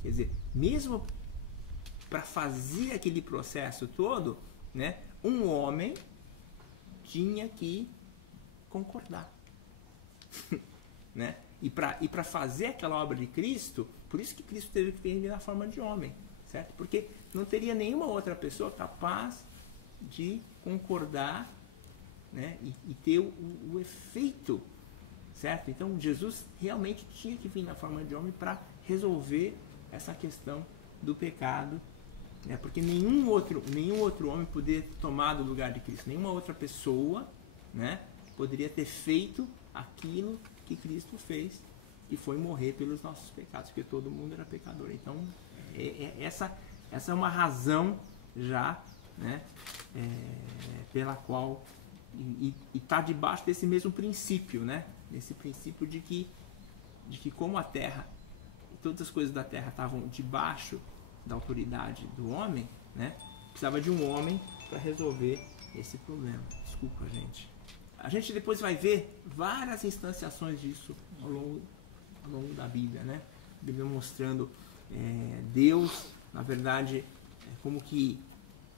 Quer dizer, mesmo para fazer aquele processo todo, né? Um homem tinha que concordar, né? E para fazer aquela obra de Cristo, por isso que Cristo teve que vir na forma de homem, certo? Porque não teria nenhuma outra pessoa capaz de concordar, né? E ter o efeito, certo? Então Jesus realmente tinha que vir na forma de homem para resolver essa questão do pecado, né? Porque nenhum outro homem poderia ter tomado o lugar de Cristo, nenhuma outra pessoa, né? Poderia ter feito aquilo que Cristo fez, que foi morrer pelos nossos pecados, porque todo mundo era pecador. Então essa é uma razão já, né? Pela qual e está debaixo desse mesmo princípio, né? Esse princípio de que como a terra, todas as coisas da terra estavam debaixo da autoridade do homem, né? Precisava de um homem para resolver esse problema. Desculpa, gente. A gente depois vai ver várias instanciações disso ao longo da Bíblia, né? A Bíblia mostrando Deus, na verdade, como que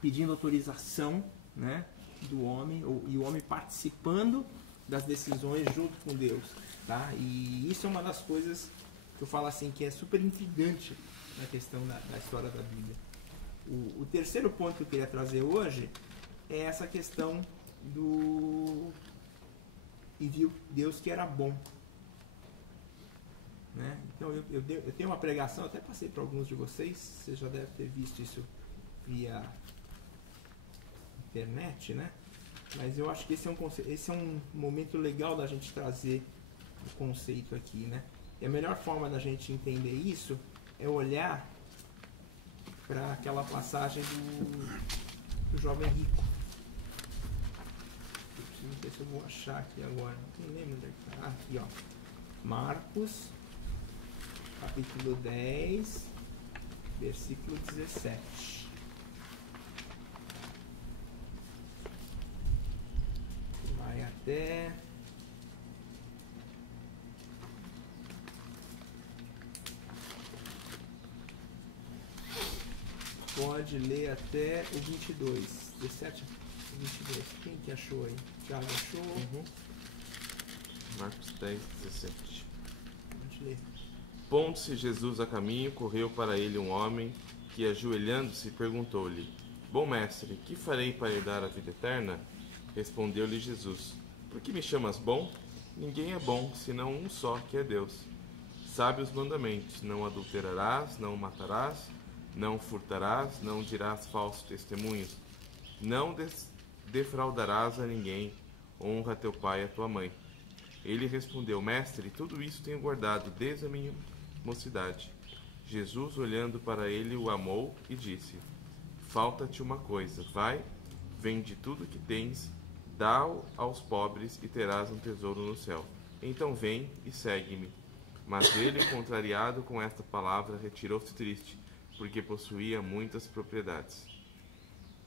pedindo autorização, né, do homem, e o homem participando das decisões junto com Deus, tá? E isso é uma das coisas que eu falo assim, que é super intrigante na questão da história da Bíblia. O terceiro ponto que eu queria trazer hoje é essa questão do e viu Deus que era bom, né? Então eu tenho uma pregação, até passei para alguns de vocês, você já deve ter visto isso via internet, né? Mas eu acho que esse é um momento legal da gente trazer o conceito aqui, né? E a melhor forma da gente entender isso é olhar para aquela passagem do jovem rico. Não sei se eu vou achar aqui agora, não lembro onde é que tá. Aqui, ó. Marcos, capítulo 10, versículo 17. Vai até... Pode ler até o 22. 17 e 22. Quem que achou aí? Thiago achou? Uhum. Marcos 10, 17. Pode ler. Pondo-se Jesus a caminho, correu para ele um homem que, ajoelhando-se, perguntou-lhe: Bom mestre, que farei para herdar a vida eterna? Respondeu-lhe Jesus: Por que me chamas bom? Ninguém é bom, senão um só, que é Deus. Sabe os mandamentos: não adulterarás, não matarás, não furtarás, não dirás falsos testemunhos, não defraudarás a ninguém, honra teu pai e a tua mãe. Ele respondeu: Mestre, tudo isso tenho guardado desde a minha mocidade. Jesus, olhando para ele, o amou e disse: Falta-te uma coisa, vai, vende tudo que tens, dá-o aos pobres e terás um tesouro no céu. Então vem e segue-me. Mas ele, contrariado com esta palavra, retirou-se triste, porque possuía muitas propriedades.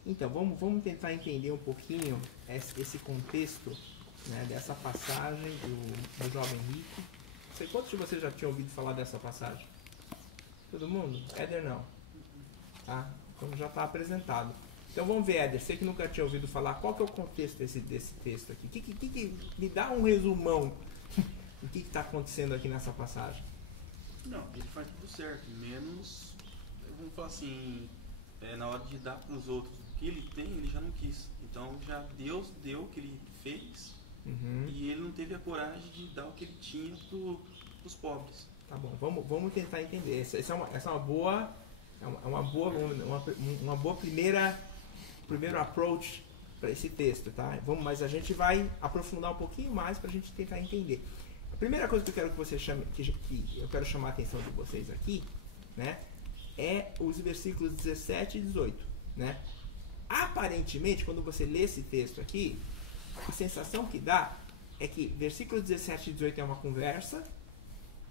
Então, vamos tentar entender um pouquinho esse contexto, né, dessa passagem do jovem rico. Não sei quantos de vocês já tinham ouvido falar dessa passagem? Todo mundo? Éder não. Tá? Então já está apresentado. Então vamos ver, Éder, você que nunca tinha ouvido falar, qual que é o contexto desse texto aqui? Me dá um resumão do que está acontecendo aqui nessa passagem. Não, ele faz tudo certo, menos, vamos falar assim, na hora de dar para os outros o que ele tem, ele já não quis. Então já Deus deu o que ele fez, e ele não teve a coragem de dar o que ele tinha para os pobres. Tá bom, vamos tentar entender. Essa é uma boa primeiro approach esse texto, tá? Mas a gente vai aprofundar um pouquinho mais para a gente tentar entender. A primeira coisa que eu quero que você chame, que eu quero chamar a atenção de vocês aqui, né, é os versículos 17 e 18, né? Aparentemente, quando você lê esse texto aqui, a sensação que dá é que versículos 17 e 18 é uma conversa,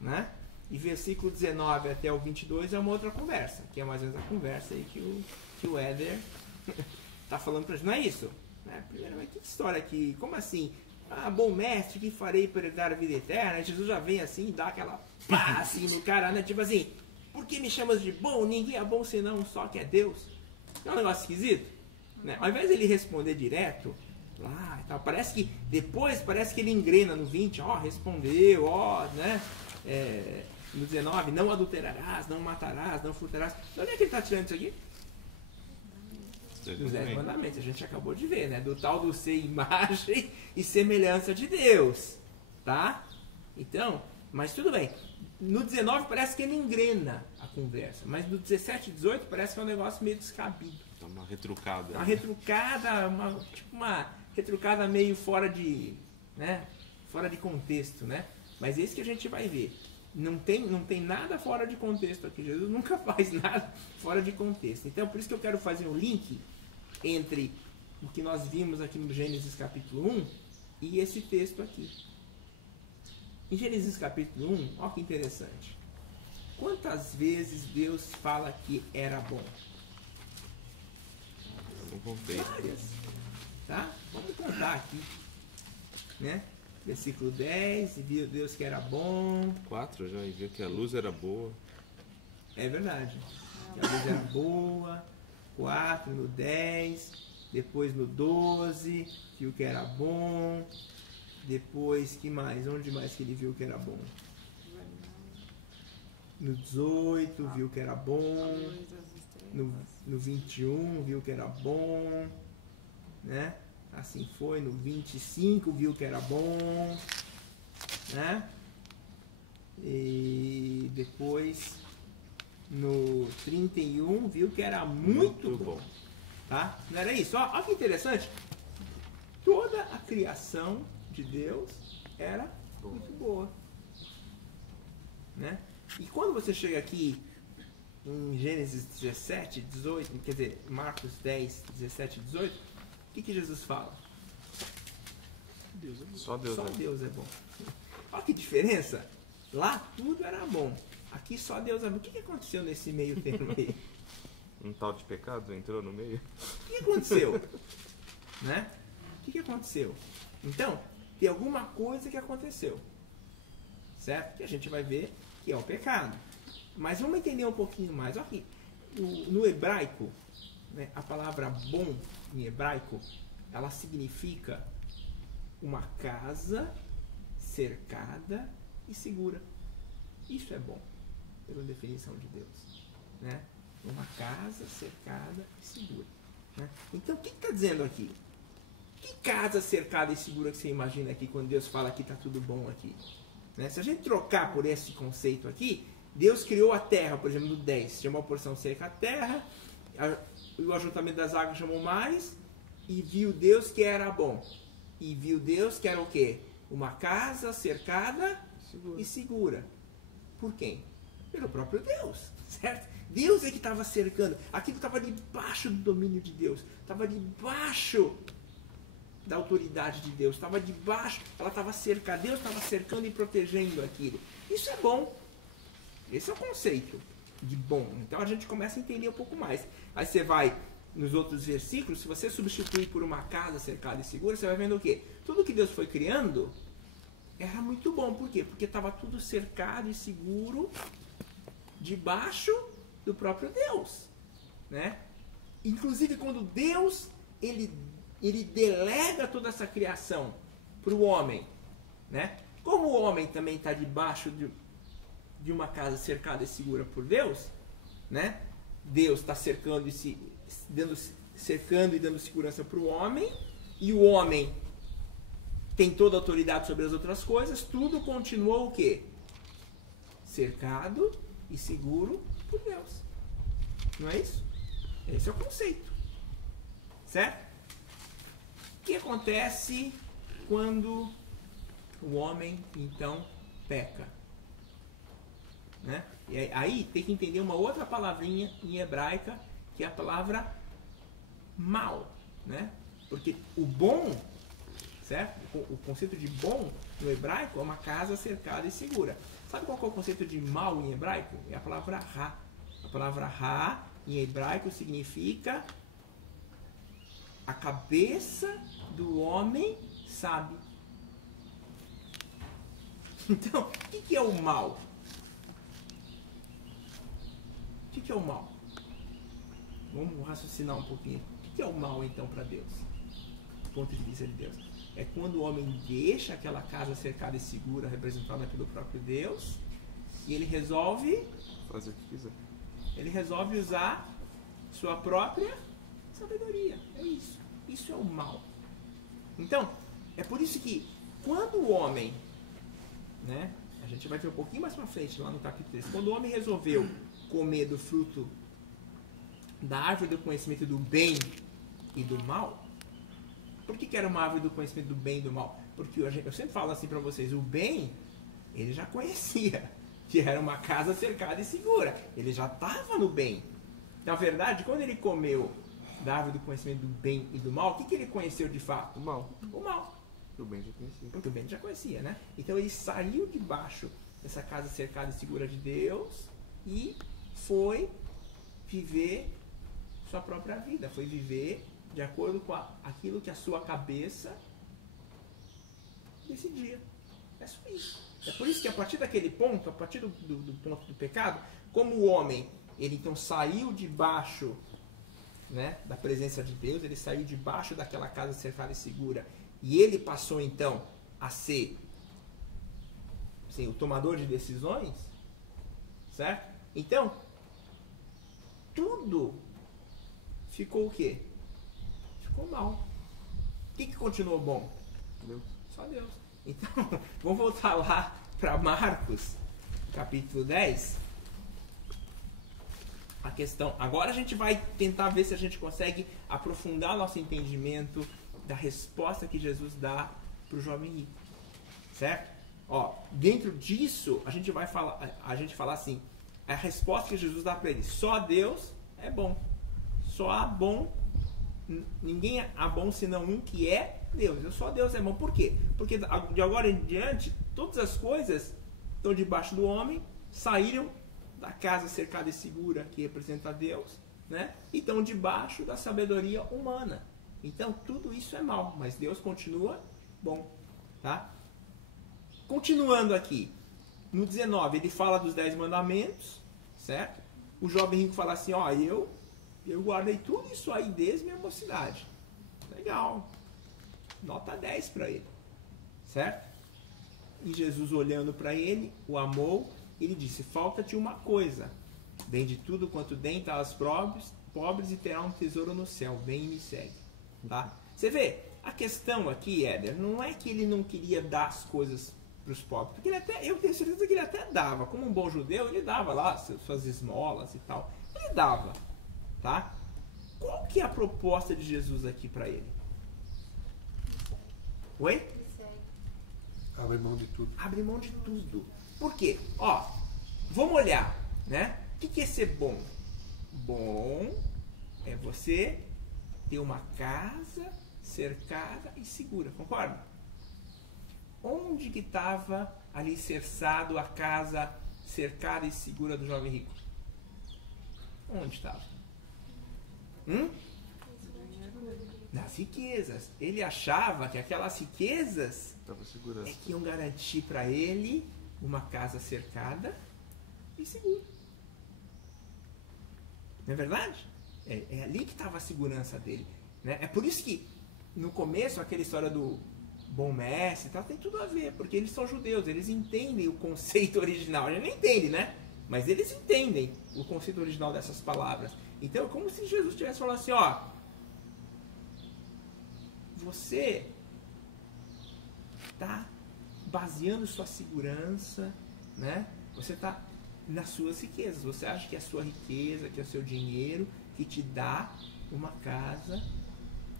né? E versículo 19 até o 22 é uma outra conversa, que é mais ou menos a conversa aí que o Éder está falando para a gente. Não é isso? Né? Primeiro, mas que história aqui? Como assim? Ah, bom mestre, que farei para herdar a vida eterna? Jesus já vem assim e dá aquela pá assim no cara, né? Tipo assim, por que me chamas de bom? Ninguém é bom senão só que é Deus. É um negócio esquisito, né? Ao invés de ele responder direto lá e tal, parece que depois que ele engrena no 20, ó, respondeu, ó, né? No 19, não adulterarás, não matarás, não furtarás. De onde é que ele está tirando isso aqui? Dos 10 mandamentos, a gente acabou de ver, né? Do tal do ser imagem e semelhança de Deus, tá? Então, mas tudo bem. No 19 parece que ele engrena a conversa, mas no 17 e 18 parece que é um negócio meio descabido. Dá uma retrucada. Uma retrucada, uma retrucada meio fora de, né? Fora de contexto, né? Mas esse que a gente vai ver. Não tem nada fora de contexto aqui. Jesus nunca faz nada fora de contexto. Então, por isso que eu quero fazer um link entre o que nós vimos aqui no Gênesis capítulo 1 e esse texto aqui. Em Gênesis capítulo 1, olha que interessante. Quantas vezes Deus fala que era bom? Várias. Tá? Vamos contar aqui. Né? Versículo 10, e viu Deus que era bom. 4 já, e viu que a luz era boa. É verdade. Que a luz era boa. 4 no 10. Depois no 12, viu que era bom. Depois, que mais? Onde mais que ele viu que era bom? No 18, viu que era bom. No 21, viu que era bom. Né? Assim foi. No 25, viu que era bom. Né? E depois, no 31, viu que era muito bom. Tá? Não era isso? Olha que interessante. Toda a criação de Deus era muito boa. Né? E quando você chega aqui em Gênesis 17, 18, quer dizer, Marcos 10, 17 e 18, o que Jesus fala? Deus é bom. Só Deus, Só né? Deus é bom. Olha que diferença. Lá tudo era bom. Aqui só Deus é bom. O que aconteceu nesse meio termo aí? Um tal de pecado entrou no meio. O que aconteceu? Né? O que aconteceu? Então, tem alguma coisa que aconteceu. Certo? Que a gente vai ver que é o pecado. Mas vamos entender um pouquinho mais. Olha aqui. No hebraico, né, a palavra bom em hebraico, ela significa uma casa cercada e segura. Isso é bom, pela definição de Deus. Né? Uma casa cercada e segura. Né? Então, o que está dizendo aqui? Que casa cercada e segura que você imagina aqui quando Deus fala que está tudo bom aqui? Né? Se a gente trocar por esse conceito aqui, Deus criou a terra, por exemplo, no 10, chamou a porção seca a terra, o ajuntamento das águas chamou mares, e viu Deus que era bom. E viu Deus que era o quê? Uma casa cercada e segura. Por quem? Pelo próprio Deus, certo? Deus é que estava cercando. Aquilo estava debaixo do domínio de Deus. Estava debaixo da autoridade de Deus. Estava debaixo, ela estava cercando. Deus estava cercando e protegendo aquilo. Isso é bom. Esse é o conceito de bom. Então a gente começa a entender um pouco mais. Aí você vai nos outros versículos, se você substituir por uma casa cercada e segura, você vai vendo o quê? Tudo que Deus foi criando era muito bom. Por quê? Porque estava tudo cercado e seguro debaixo do próprio Deus. Né? Inclusive quando Deus ele delega toda essa criação para o homem. Né? Como o homem também está debaixo de uma casa cercada e segura por Deus, né? Deus está cercando e dando segurança para o homem, e o homem tem toda a autoridade sobre as outras coisas, tudo continua o quê? Cercado e seguro por Deus. Não é isso? Esse é o conceito. Certo? acontece quando o homem, então, peca? Né? E aí tem que entender uma outra palavrinha em hebraica, que é a palavra mal. Né? Porque o bom, certo? O conceito de bom no hebraico é uma casa cercada e segura. Sabe qual é o conceito de mal em hebraico? É a palavra ra. A palavra ra em hebraico significa a cabeça do homem sabe. Então, o que é o mal? O que é o mal? Vamos raciocinar um pouquinho. O que é o mal, então, para Deus? Do ponto de vista de Deus. É quando o homem deixa aquela casa cercada e segura, representada pelo próprio Deus, e ele resolve fazer o que quiser. Ele resolve usar sua própria sabedoria. É isso. Isso é o mal. Então, é por isso que quando o homem, né, a gente vai ver um pouquinho mais pra frente, lá no capítulo 3, quando o homem resolveu comer do fruto da árvore do conhecimento do bem e do mal, por que era uma árvore do conhecimento do bem e do mal? Porque eu sempre falo assim pra vocês, o bem, ele já conhecia, que era uma casa cercada e segura. Ele já estava no bem. Na verdade, quando ele comeu da árvore do conhecimento do bem e do mal, o que ele conheceu de fato? O mal. O mal. O bem já conhecia. Porque o bem já conhecia, né? Então ele saiu debaixo dessa casa cercada e segura de Deus e foi viver sua própria vida. Foi viver de acordo com aquilo que a sua cabeça decidia. É só isso. É por isso que a partir daquele ponto, a partir do ponto do pecado, como o homem, ele então saiu debaixo, né, da presença de Deus, ele saiu debaixo daquela casa cercada e segura, e ele passou então a ser, assim, o tomador de decisões, certo? Então, tudo ficou o quê? Ficou mal. O que continuou bom? Deus. Só Deus. Então, vamos voltar lá para Marcos, capítulo 10. A questão. Agora a gente vai tentar ver se a gente consegue aprofundar nosso entendimento da resposta que Jesus dá para o jovem rico. Certo? Ó, dentro disso, a gente vai falar assim, a resposta que Jesus dá para ele, só Deus é bom. Só há bom, ninguém há bom senão um que é Deus. Só Deus é bom. Por quê? Porque de agora em diante, todas as coisas estão debaixo do homem, saíram da casa cercada e segura que representa Deus, né? E estão debaixo da sabedoria humana. Então tudo isso é mal, mas Deus continua bom, tá? Continuando aqui, no 19 ele fala dos 10 mandamentos, certo? O jovem rico fala assim, ó, eu guardei tudo isso aí desde minha mocidade. Legal. Nota 10 para ele, certo? E Jesus, olhando para ele, o amou, ele disse, falta-te uma coisa, vende tudo quanto tem, tá aos pobres e terá um tesouro no céu, vem e me segue, tá? Você vê, a questão aqui, Éder, não é que ele não queria dar as coisas para os pobres, porque eu tenho certeza que ele até dava, como um bom judeu, ele dava lá suas esmolas e tal, ele dava, tá? Qual que é a proposta de Jesus aqui para ele? Oi? Abre mão de tudo. Abre mão de tudo. Por quê? Ó, vamos olhar, né? O que é ser bom? Bom é você ter uma casa cercada e segura, concorda? Onde que estava alicerçado a casa cercada e segura do jovem rico? Onde estava? Nas riquezas. Ele achava que aquelas riquezas é que iam garantir para ele uma casa cercada e segura. Não é verdade? É ali que estava a segurança dele, né? É por isso que no começo aquela história do bom mestre tal, tem tudo a ver, porque eles são judeus, eles entendem o conceito original. A gente não entende, né? Mas eles entendem o conceito original dessas palavras. Então é como se Jesus tivesse falado assim, ó, você está baseando sua segurança, né? Você está nas suas riquezas. Você acha que é a sua riqueza, que é o seu dinheiro, que te dá uma casa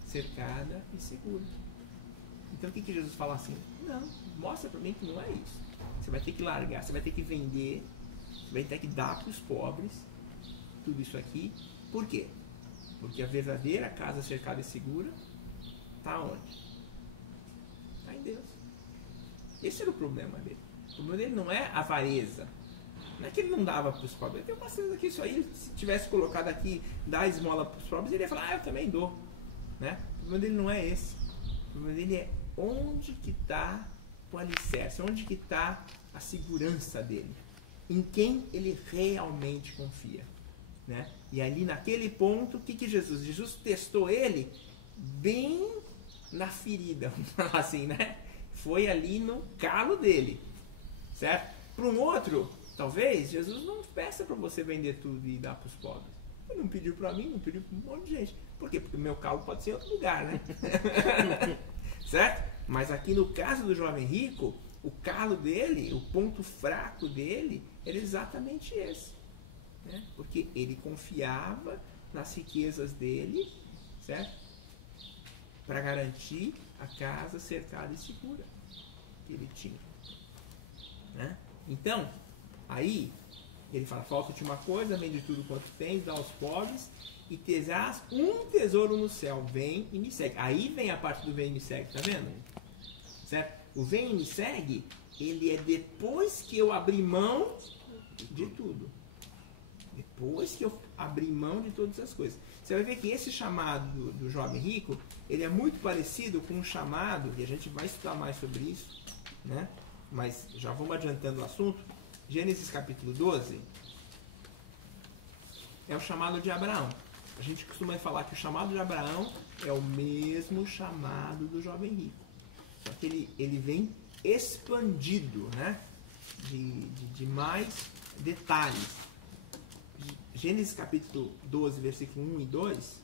cercada e segura. Então o que Jesus fala assim? Não, mostra para mim que não é isso. Você vai ter que largar, você vai ter que vender, você vai ter que dar para os pobres tudo isso aqui. Por quê? Porque a verdadeira casa cercada e segura está onde? Está em Deus. Esse era o problema dele. O problema dele não é avareza. Não é que ele não dava para os pobres. Eu tenho bastante aqui, isso aí, se tivesse colocado aqui, dar esmola para os pobres, ele ia falar, eu também dou. Né? O problema dele não é esse. O problema dele é onde que está o alicerce, onde que está a segurança dele. Em quem ele realmente confia. Né? E ali naquele ponto, o que Jesus? Jesus testou ele bem na ferida, vamos falar assim, né? Foi ali no calo dele, certo? Para um outro, talvez, Jesus não peça para você vender tudo e dar para os pobres. Ele não pediu para mim, não pediu para um monte de gente. Por quê? Porque o meu calo pode ser em outro lugar, né? Certo? Mas aqui no caso do jovem rico, o calo dele, o ponto fraco dele, era exatamente esse. Né? Porque ele confiava nas riquezas dele, certo? Para garantir a casa cercada e segura que ele tinha. Né? Então, aí ele fala, falta-te uma coisa, vende tudo quanto tens, dá aos pobres e terás um tesouro no céu, vem e me segue. Aí vem a parte do vem e me segue, tá vendo? Certo? O vem e me segue, ele é depois que eu abri mão de tudo. Depois que eu abri mão de todas as coisas. Você vai ver que esse chamado do jovem rico, ele é muito parecido com um chamado, e a gente vai estudar mais sobre isso, né? Mas já vamos adiantando o assunto. Gênesis capítulo 12 é o chamado de Abraão. A gente costuma falar que o chamado de Abraão é o mesmo chamado do jovem rico. Só que ele vem expandido, né? De mais detalhes. Gênesis capítulo 12, versículo 1 e 2,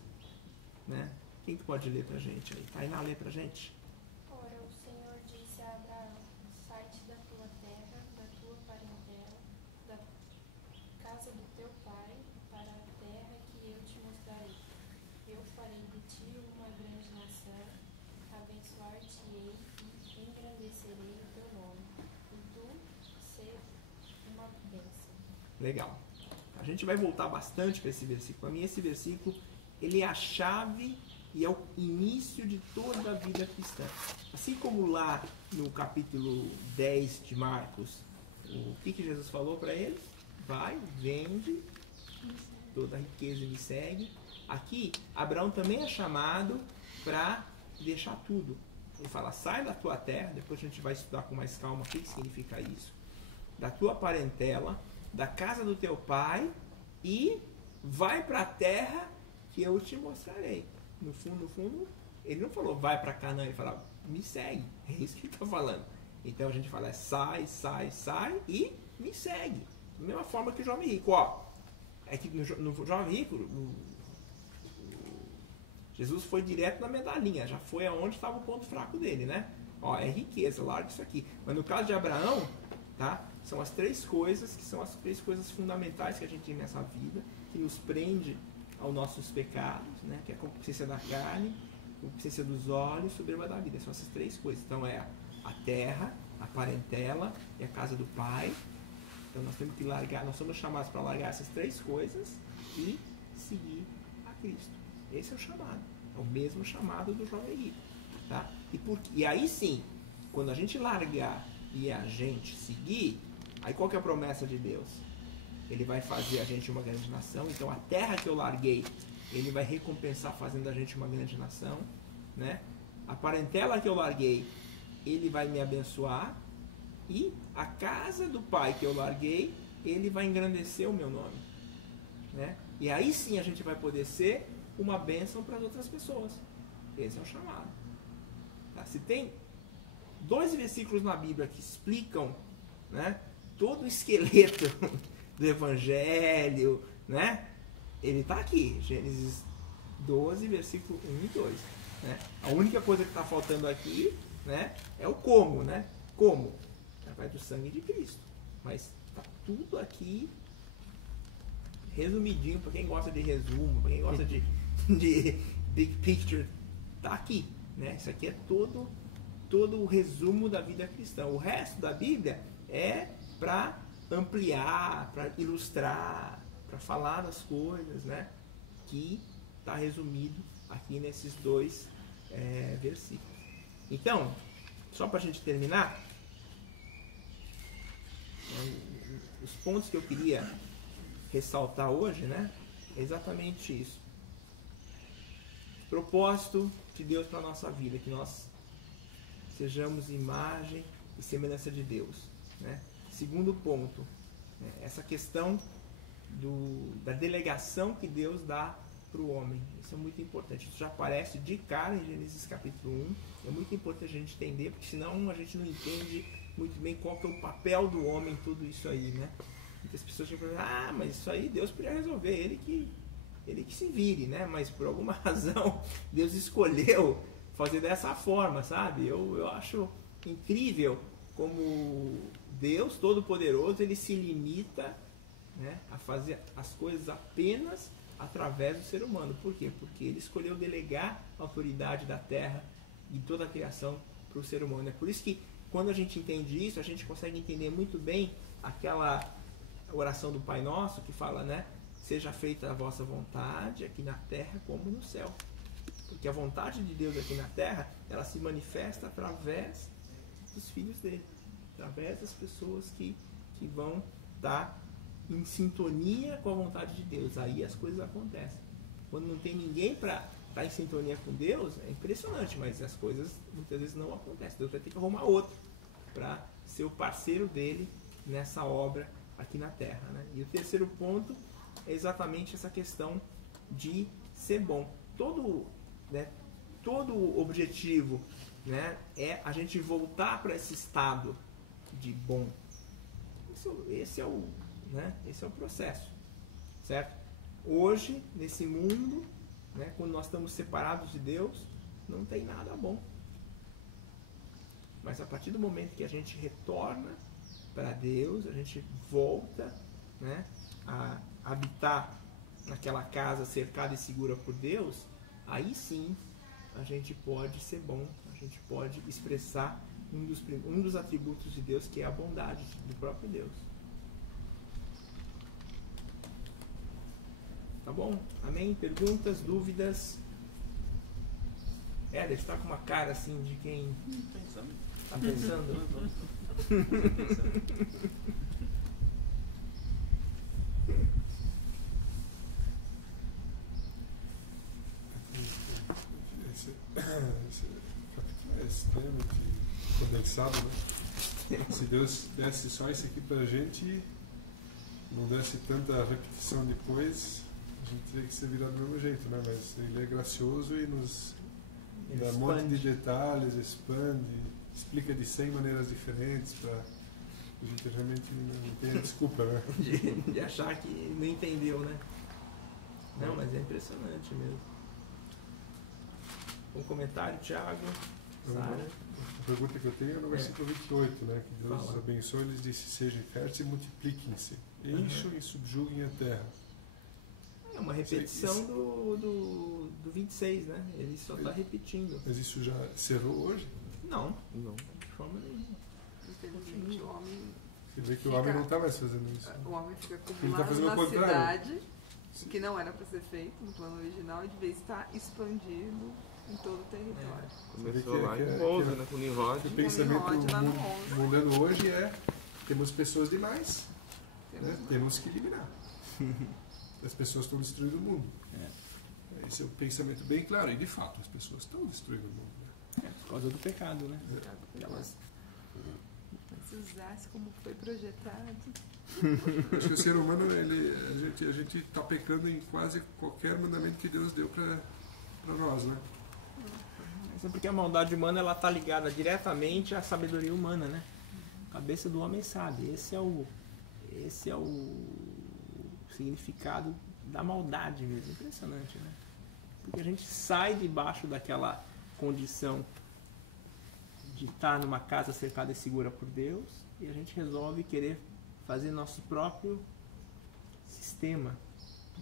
né? Quem que pode ler pra gente aí? Tá aí na letra, gente? Ora, o Senhor disse a Abraão, sai-te da tua terra, da tua parentela, da casa do teu pai, para a terra que eu te mostrarei. Eu farei de ti uma grande nação, abençoar-te-ei e engrandecerei o teu nome, e tu ser uma bênção. Legal. A gente vai voltar bastante para esse versículo. Para mim, esse versículo, ele é a chave e é o início de toda a vida cristã. Assim como lá no capítulo 10 de Marcos, o que Jesus falou para eles? Vai, vende toda a riqueza e me segue. Aqui, Abraão também é chamado para deixar tudo. Ele fala, sai da tua terra, depois a gente vai estudar com mais calma o que significa isso, da tua parentela, da casa do teu pai e vai para a terra que eu te mostrarei. No fundo, ele não falou vai para Canaã, ele falou me segue. É isso que ele está falando. Então a gente fala sai e me segue. Da mesma forma que o jovem rico. Ó, é que no jovem rico, Jesus foi direto na medalhinha, já foi aonde estava o ponto fraco dele, né? Ó, é riqueza, larga isso aqui. Mas no caso de Abraão, tá? São as três coisas que são as três coisas fundamentais que a gente tem nessa vida, que nos prende aos nossos pecados, né? Que é a concupiscência da carne, a concupiscência dos olhos, soberba da vida. São essas três coisas. Então é a terra, a parentela e a casa do pai. Então nós temos que largar, nós somos chamados para largar essas três coisas e seguir a Cristo. Esse é o chamado. É o mesmo chamado do jovem rico. Tá? E aí sim, quando a gente largar e a gente seguir, aí qual que é a promessa de Deus? Ele vai fazer a gente uma grande nação. Então a terra que eu larguei, ele vai recompensar fazendo a gente uma grande nação, né? A parentela que eu larguei, ele vai me abençoar. E a casa do pai que eu larguei, ele vai engrandecer o meu nome, né? E aí sim a gente vai poder ser uma bênção para as outras pessoas. Esse é o chamado. Tá? Se tem 2 versículos na Bíblia que explicam, né, todo o esqueleto do Evangelho, né? Ele está aqui, Gênesis 12, versículo 1 e 2. Né? A única coisa que está faltando aqui, né, é o como, né? Como? Através do sangue de Cristo. Mas está tudo aqui resumidinho, para quem gosta de resumo, para quem gosta de big picture, está aqui. Né? Isso aqui é todo todo o resumo da vida cristã. O resto da Bíblia é para ampliar, para ilustrar, para falar das coisas, né? Que está resumido aqui nesses dois versículos. Então, só para a gente terminar, os pontos que eu queria ressaltar hoje, né? É exatamente isso. Propósito de Deus para a nossa vida, que nós sejamos imagem e semelhança de Deus, né? Segundo ponto, né? Essa questão da delegação que Deus dá para o homem. Isso é muito importante. Isso já aparece de cara em Gênesis capítulo 1. É muito importante a gente entender, porque senão a gente não entende muito bem qual que é o papel do homem em tudo isso aí, né? Muitas pessoas ficam falando, mas isso aí Deus podia resolver, ele que se vire, né? Mas por alguma razão Deus escolheu fazer dessa forma, sabe? Eu acho incrível como Deus Todo-Poderoso, ele se limita, né, a fazer as coisas apenas através do ser humano. Por quê? Porque ele escolheu delegar a autoridade da terra e toda a criação para o ser humano. É por isso que quando a gente entende isso, a gente consegue entender muito bem aquela oração do Pai Nosso que fala, né? Seja feita a vossa vontade aqui na terra como no céu. Porque a vontade de Deus aqui na terra, ela se manifesta através dos filhos dele. Através das pessoas que vão estar em sintonia com a vontade de Deus. Aí as coisas acontecem. Quando não tem ninguém para estar em sintonia com Deus, é impressionante, mas as coisas muitas vezes não acontecem. Deus vai ter que arrumar outro para ser o parceiro dele nessa obra aqui na terra, né? E o terceiro ponto é exatamente essa questão de ser bom. Todo objetivo, né, é a gente voltar para esse estado de bom. Esse é o processo, certo? Hoje, nesse mundo, né, quando nós estamos separados de Deus, não tem nada bom. Mas a partir do momento que a gente retorna para Deus, a gente volta, né, a habitar naquela casa cercada e segura por Deus, aí sim a gente pode ser bom, a gente pode expressar um dos atributos de Deus, que é a bondade do próprio Deus. Tá bom? Amém? Perguntas, dúvidas? Deve estar com uma cara assim de quem está pensando. Esse capítulo é extremamente condensado, né? Se Deus desse só isso aqui pra gente, não desse tanta repetição depois, a gente teria que ser virado do mesmo jeito, né? Mas ele é gracioso e nos dá um monte de detalhes, expande, explica de 100 maneiras diferentes para a gente realmente não tenha desculpa, né? De achar que não entendeu, né? Não, mas é impressionante mesmo. Um comentário, Thiago, Sara? A pergunta que eu tenho é no versículo 28, né? Que Deus os abençoe, eles disse, sejam férteis e multipliquem-se, encham e subjuguem a terra. É uma repetição do 26, né? Ele só está repetindo. Mas isso já cerrou hoje? Não, de forma nenhuma. Infelizmente, o homem... Você vê que o homem não está mais fazendo isso. O homem fica Ele está fazendo acumulado o na contrário. cidade, que não era para ser feito no plano original, e de vez está expandido em todo o território. Começou lá em 11, né, com Nimrod. O pensamento Nimrod lá no 11. mundano hoje é: temos pessoas demais, né? Temos que eliminar. As pessoas estão destruindo o mundo. Esse é um pensamento bem claro. E de fato, as pessoas estão destruindo o mundo. Né? Por causa do pecado, né? Se usasse como foi projetado. Acho que o ser humano, a gente está pecando em quase qualquer mandamento que Deus deu para nós, né? Isso é porque a maldade humana ela está ligada diretamente à sabedoria humana, né? A cabeça do homem sabe. Esse é o significado da maldade mesmo. Impressionante, né? Porque a gente sai debaixo daquela condição de estar numa casa cercada e segura por Deus e a gente resolve querer fazer nosso próprio sistema.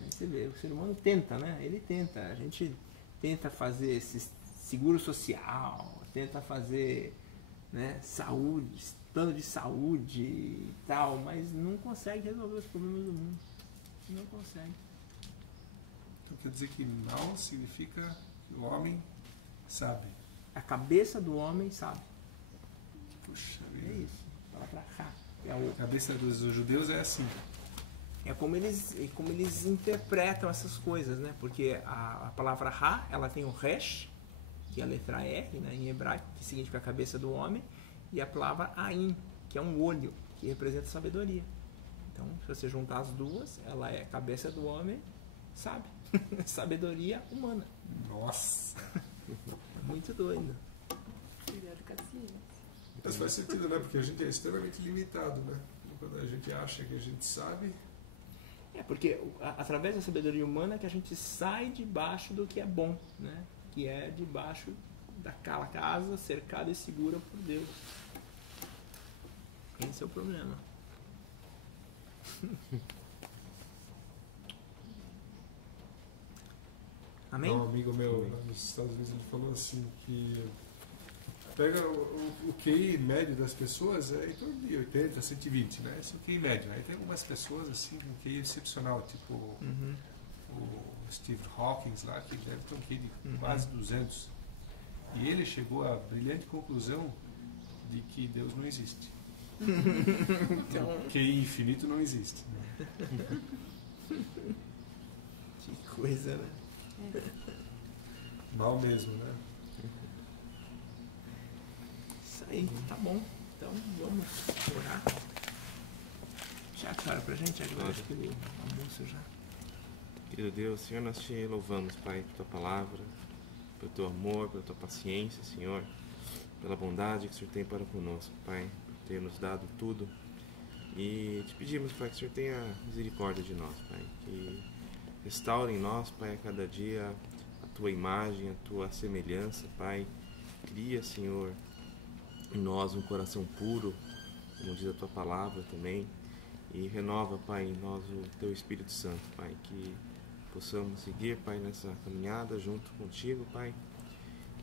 Você vê, o ser humano tenta, né? Ele tenta. A gente tenta fazer esse seguro social, tenta fazer, né, saúde, plano de saúde e tal, mas não consegue resolver os problemas do mundo. Não consegue. Então quer dizer que não significa que o homem sabe. A cabeça do homem sabe. Puxa É vida. isso. Fala pra cá. A cabeça dos judeus é assim. É como eles interpretam essas coisas, né? Porque a palavra Ra, ela tem o Resh, que é a letra R, né, em hebraico, que significa a cabeça do homem, e a palavra Ain, que é um olho, que representa sabedoria. Então, se você juntar as duas, ela é a cabeça do homem, sabe? Sabedoria humana. Nossa. Muito doido. Obrigado, Cassiano. Mas faz sentido, né? Porque a gente é extremamente limitado, né? Quando a gente acha que a gente sabe, É, porque através da sabedoria humana que a gente sai debaixo do que é bom, né? Que é debaixo daquela casa cercada e segura por Deus. Esse é o problema. Amém? um amigo meu lá nos Estados Unidos, ele falou assim que pega o QI médio das pessoas é em torno de 80, 120, né? Esse é o QI médio. Aí tem algumas pessoas assim com QI excepcional, tipo Uhum. o Steve Hawking lá, que deve ter um QI de quase 200. E ele chegou à brilhante conclusão de que Deus não existe. Então, O QI infinito não existe. que coisa, né? Mal mesmo, né? Isso aí, tá bom. Então vamos orar. Já claro pra gente agora, acho que o almoço já. Querido Deus, Senhor, nós te louvamos, Pai, por tua palavra, pelo teu amor, pela tua paciência, Senhor, pela bondade que o Senhor tem para conosco, Pai, por ter nos dado tudo. E te pedimos, Pai, que o Senhor tenha misericórdia de nós, Pai, que restaure em nós, Pai, a cada dia a tua imagem, a tua semelhança, Pai. Cria, Senhor, em nós um coração puro, como diz a tua palavra também, e renova, Pai, em nós o teu Espírito Santo, Pai, que possamos seguir, Pai, nessa caminhada junto contigo, Pai,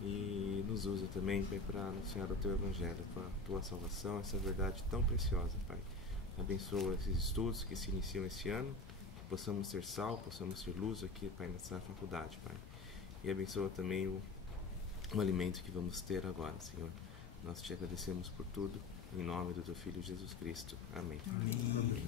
e nos usa também, Pai, para anunciar o teu Evangelho, para a tua salvação, essa verdade tão preciosa, Pai. Abençoa esses estudos que se iniciam esse ano, que possamos ser sal, possamos ser luz aqui, Pai, nessa faculdade, Pai. E abençoa também o alimento que vamos ter agora, Senhor. Nós te agradecemos por tudo, em nome do teu Filho Jesus Cristo. Amém. Amém.